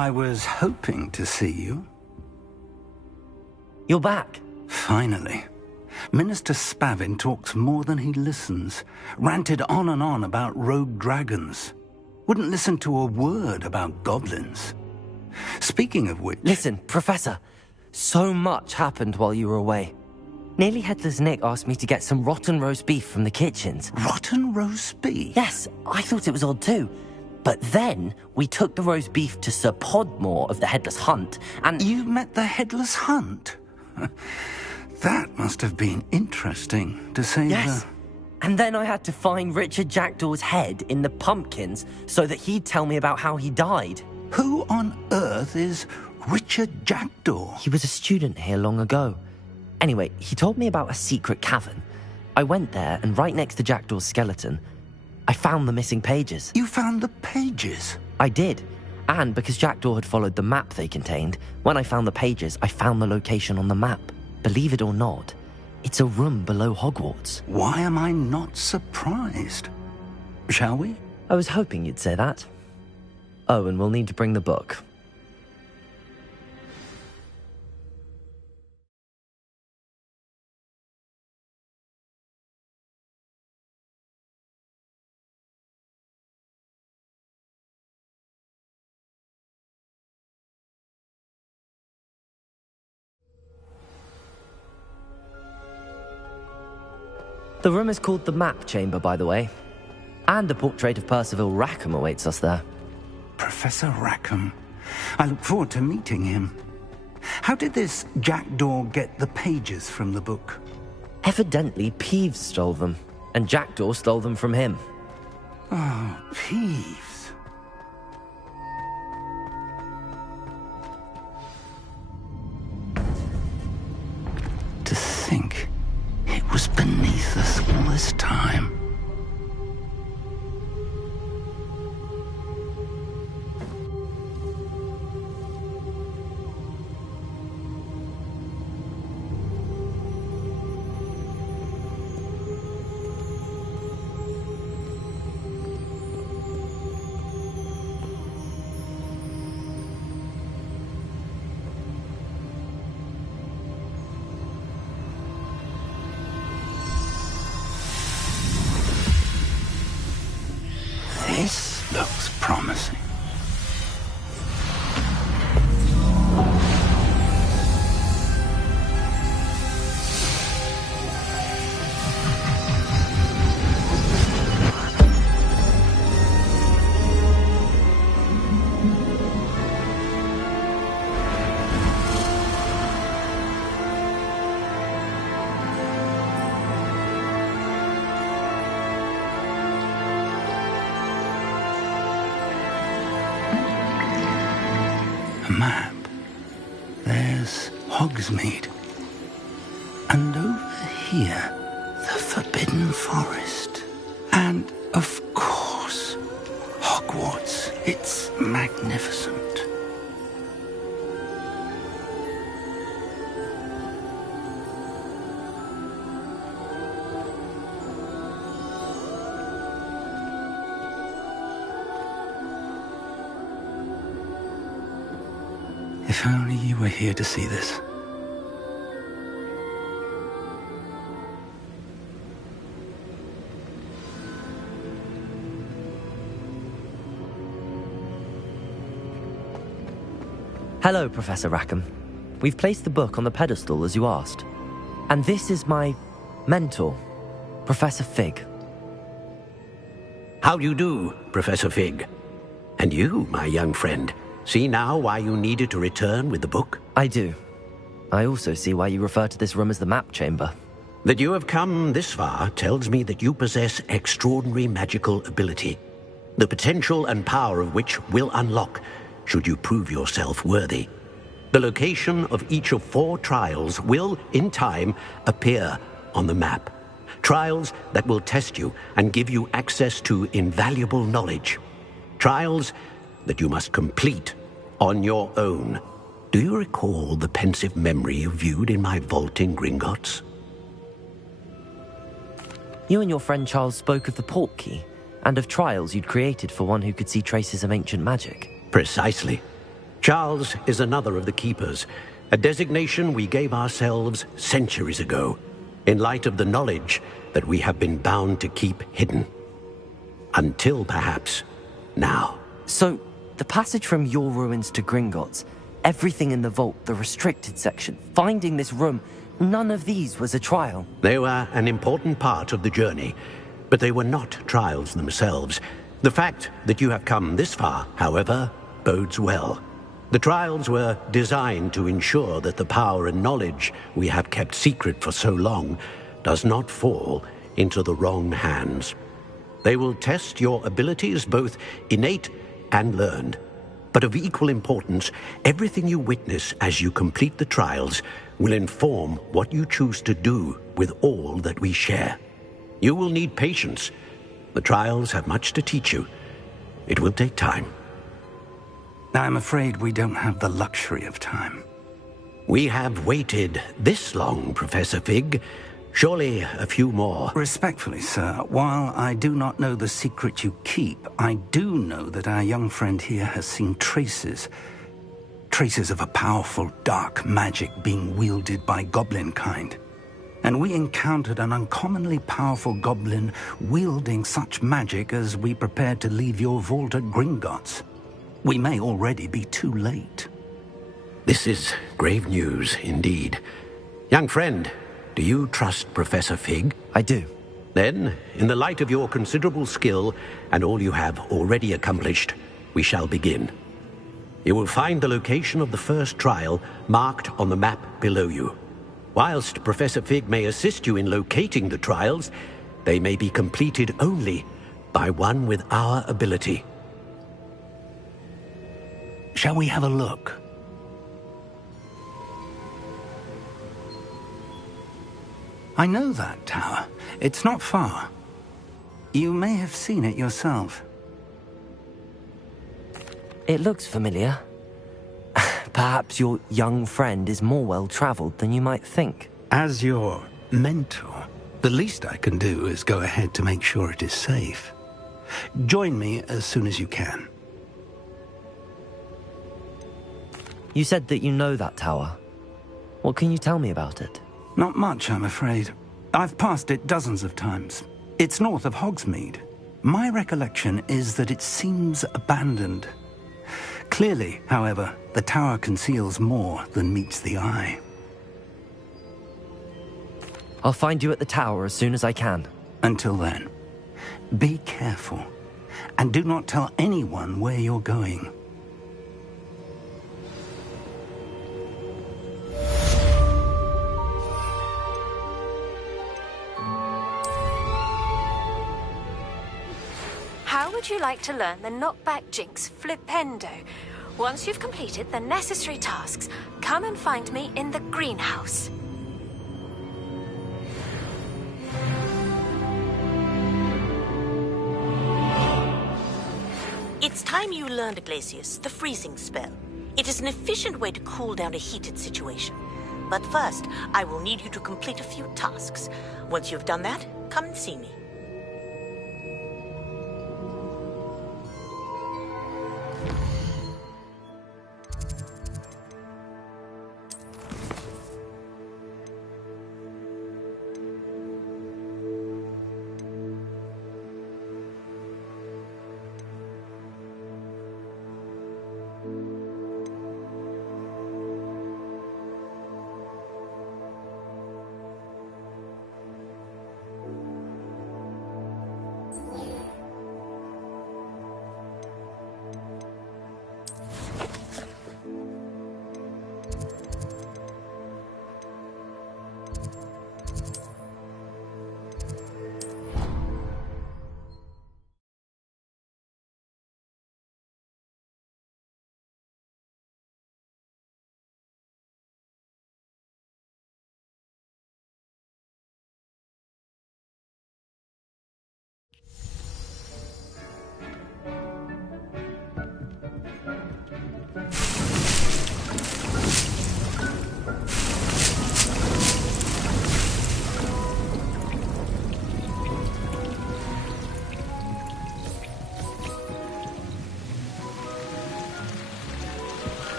I was hoping to see you. You're back. Finally. Minister Spavin talks more than he listens. Ranted on and on about rogue dragons. Wouldn't listen to a word about goblins. Speaking of which... Listen, Professor. So much happened while you were away. Nearly Headless Nick asked me to get some rotten roast beef from the kitchens. Rotten roast beef? Yes, I thought it was odd too. But then we took the roast beef to Sir Podmore of the Headless Hunt, and... You met the Headless Hunt? That must have been interesting, to say Yes. And then I had to find Richard Jackdaw's head in the pumpkins so that he'd tell me about how he died. Who on earth is Richard Jackdaw? He was a student here long ago. Anyway, he told me about a secret cavern. I went there, and right next to Jackdaw's skeleton, I found the missing pages. You found the pages? I did. And because Jackdaw had followed the map they contained, when I found the pages, I found the location on the map. Believe it or not, it's a room below Hogwarts. Why am I not surprised? Shall we? I was hoping you'd say that. Oh, and we'll need to bring the book. The room is called the Map Chamber, by the way. And a portrait of Percival Rackham awaits us there. Professor Rackham. I look forward to meeting him. How did this Jackdaw get the pages from the book? Evidently, Peeves stole them, and Jackdaw stole them from him. Oh, Peeves. To think it was beneath us all this time. This looks promising. Map. There's Hogsmeade. And over here, the Forbidden Forest. And, of course, Hogwarts. It's magnificent. If only you were here to see this. Hello, Professor Rackham. We've placed the book on the pedestal as you asked. And this is my mentor, Professor Fig. How do you do, Professor Fig? And you, my young friend, see now why you needed to return with the book? I do. I also see why you refer to this room as the Map Chamber. That you have come this far tells me that you possess extraordinary magical ability, the potential and power of which will unlock should you prove yourself worthy. The location of each of 4 trials will, in time, appear on the map. Trials that will test you and give you access to invaluable knowledge. Trials that you must complete on your own. Do you recall the pensive memory you viewed in my vault in Gringotts? You and your friend Charles spoke of the Portkey, and of trials you'd created for one who could see traces of ancient magic. Precisely. Charles is another of the Keepers, a designation we gave ourselves centuries ago, in light of the knowledge that we have been bound to keep hidden. Until, perhaps, now. So, the passage from your ruins to Gringotts, everything in the vault, the restricted section, finding this room, none of these was a trial. They were an important part of the journey, but they were not trials themselves. The fact that you have come this far, however, bodes well. The trials were designed to ensure that the power and knowledge we have kept secret for so long does not fall into the wrong hands. They will test your abilities, both innate and learned. But of equal importance, everything you witness as you complete the trials will inform what you choose to do with all that we share. You will need patience. The trials have much to teach you. It will take time. I'm afraid we don't have the luxury of time. We have waited this long, Professor Fig. Surely a few more. Respectfully, sir, while I do not know the secret you keep, I do know that our young friend here has seen traces of a powerful dark magic being wielded by goblin kind. And we encountered an uncommonly powerful goblin wielding such magic as we prepared to leave your vault at Gringotts. We may already be too late. This is grave news indeed. Young friend, do you trust Professor Fig? I do. Then, in the light of your considerable skill and all you have already accomplished, we shall begin. You will find the location of the first trial marked on the map below you. Whilst Professor Fig may assist you in locating the trials, they may be completed only by one with our ability. Shall we have a look? I know that tower. It's not far. You may have seen it yourself. It looks familiar. Perhaps your young friend is more well-traveled than you might think. As your mentor, the least I can do is go ahead to make sure it is safe. Join me as soon as you can. You said that you know that tower. What can you tell me about it? Not much, I'm afraid. I've passed it dozens of times. It's north of Hogsmeade. My recollection is that it seems abandoned. Clearly, however, the tower conceals more than meets the eye. I'll find you at the tower as soon as I can. Until then, be careful, and do not tell anyone where you're going. How would you like to learn the knockback jinx flipendo? Once you've completed the necessary tasks, come and find me in the greenhouse. It's time you learned, Glacius, the freezing spell. It is an efficient way to cool down a heated situation. But first, I will need you to complete a few tasks. Once you've done that, come and see me.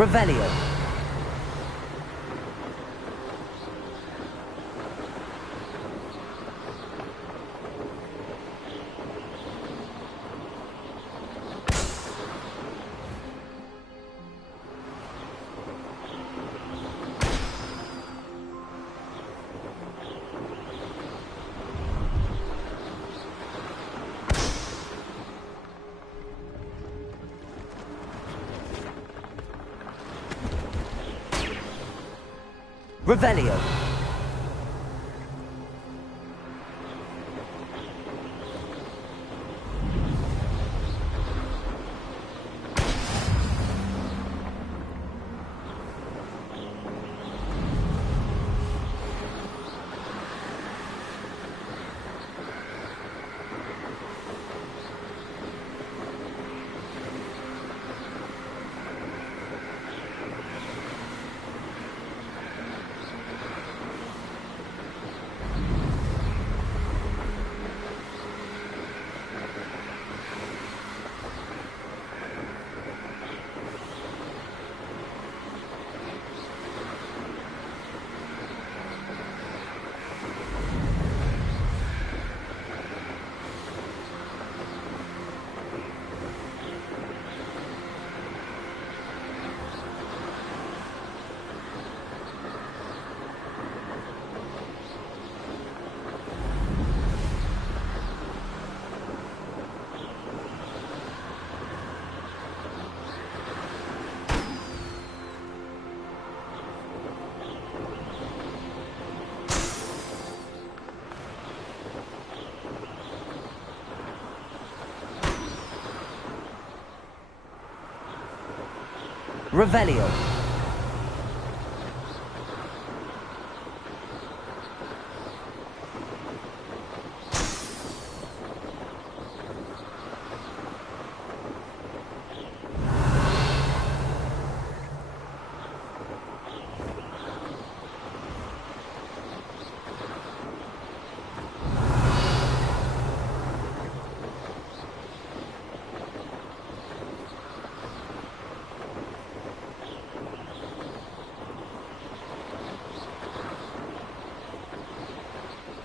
Revelio. Revelio. Revelio.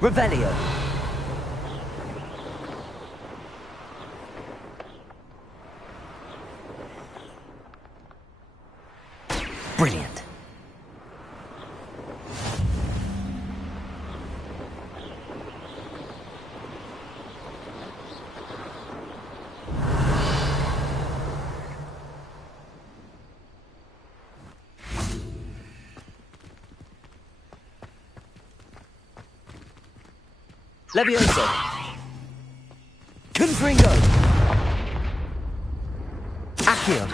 Revelio. Brilliant. Levioso. Confringo. Accio.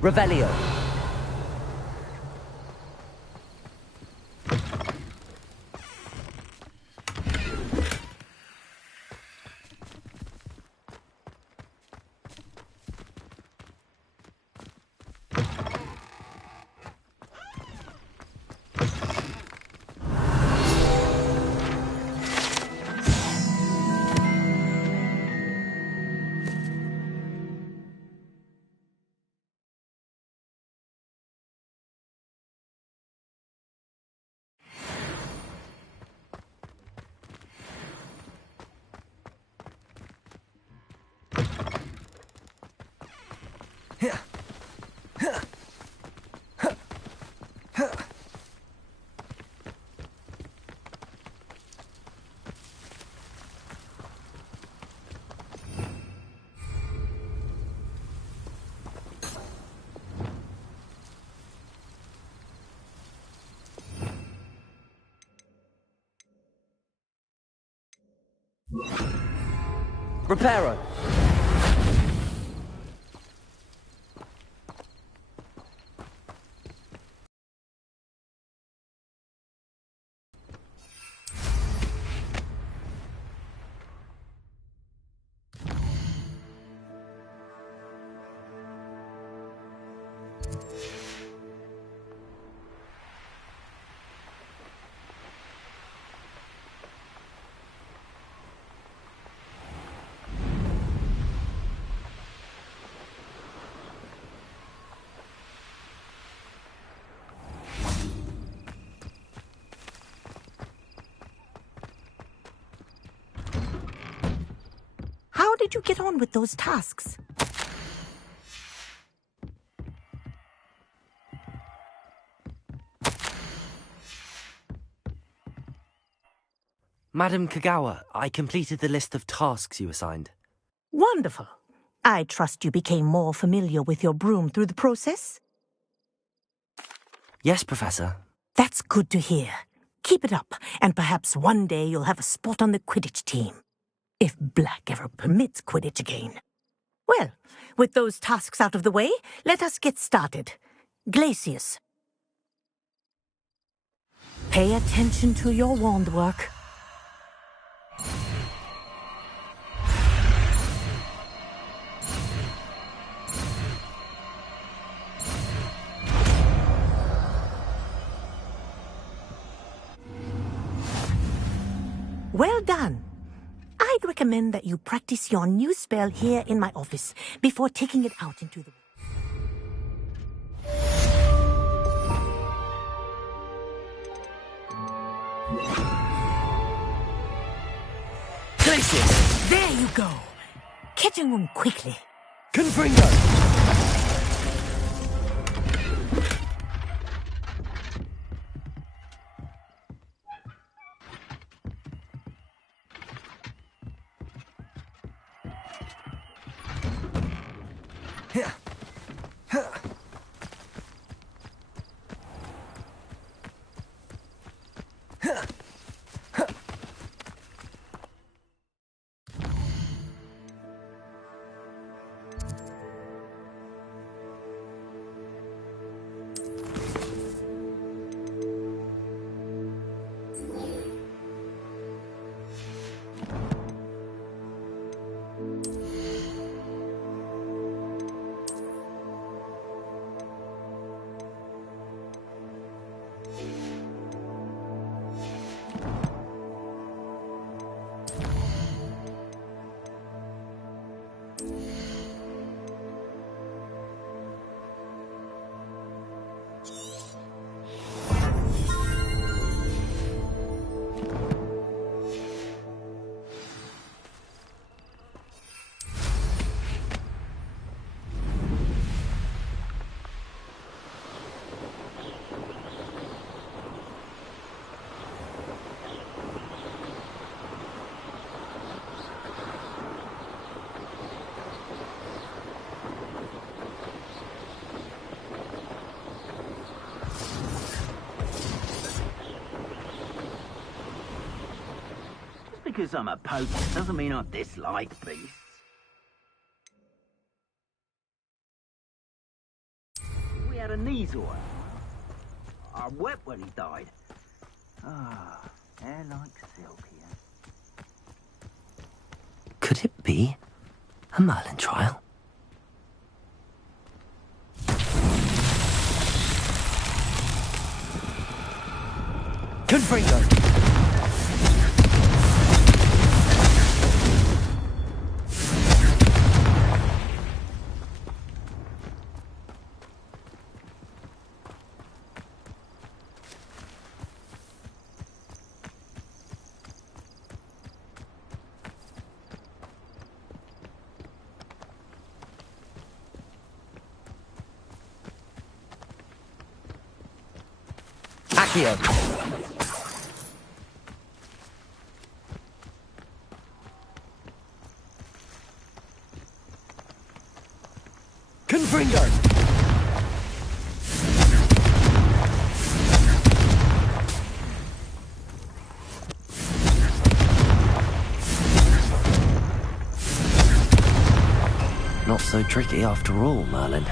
Revelio. Reparo. did you get on with those tasks? Madam Kagawa, I completed the list of tasks you assigned. Wonderful. I trust you became more familiar with your broom through the process? Yes, Professor. That's good to hear. Keep it up, and perhaps one day you'll have a spot on the Quidditch team. If Black ever permits Quidditch again. Well, with those tasks out of the way, let us get started. Glacius. Pay attention to your wand work. Well done. I'd recommend that you practice your new spell here in my office before taking it out into the... Glacius! There you go. Catching them quickly. Confringo! Because I'm a pope doesn't mean I dislike beasts. We had a Neasor. I wept when he died. Ah, hair like silk here. Could it be a Merlin trial? Confringo! Accio. Confringo. Not so tricky after all, Merlin.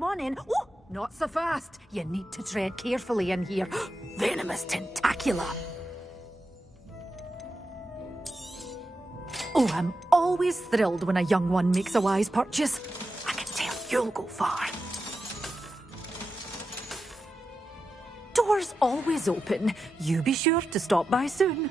Come on in. Oh, not so fast. You need to tread carefully in here. Venomous tentacula. Oh, I'm always thrilled when a young one makes a wise purchase. I can tell you'll go far. Doors always open. You be sure to stop by soon.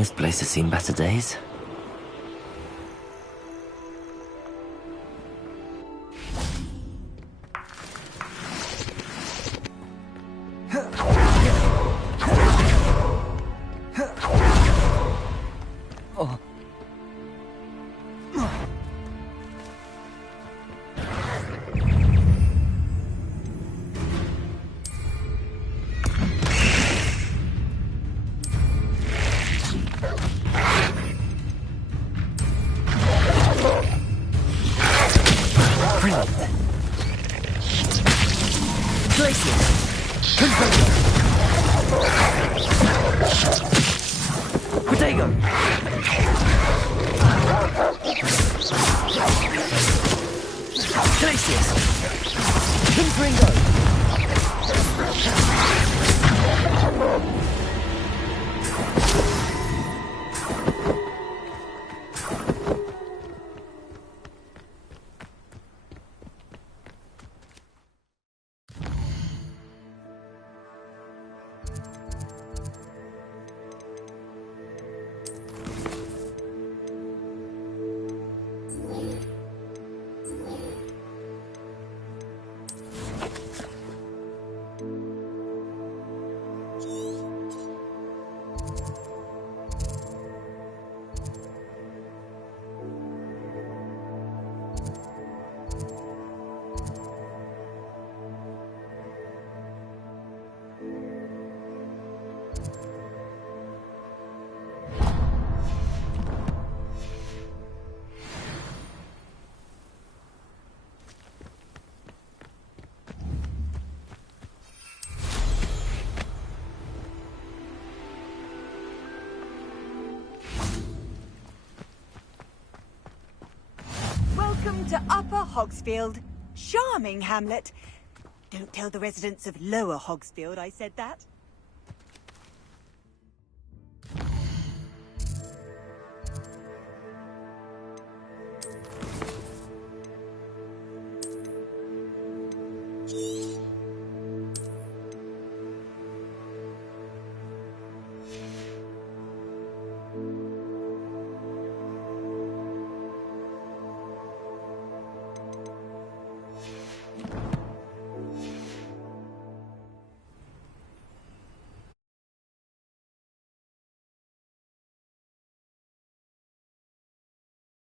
This place has seen better days. Welcome to Upper Hogsfield. Charming hamlet. Don't tell the residents of Lower Hogsfield I said that.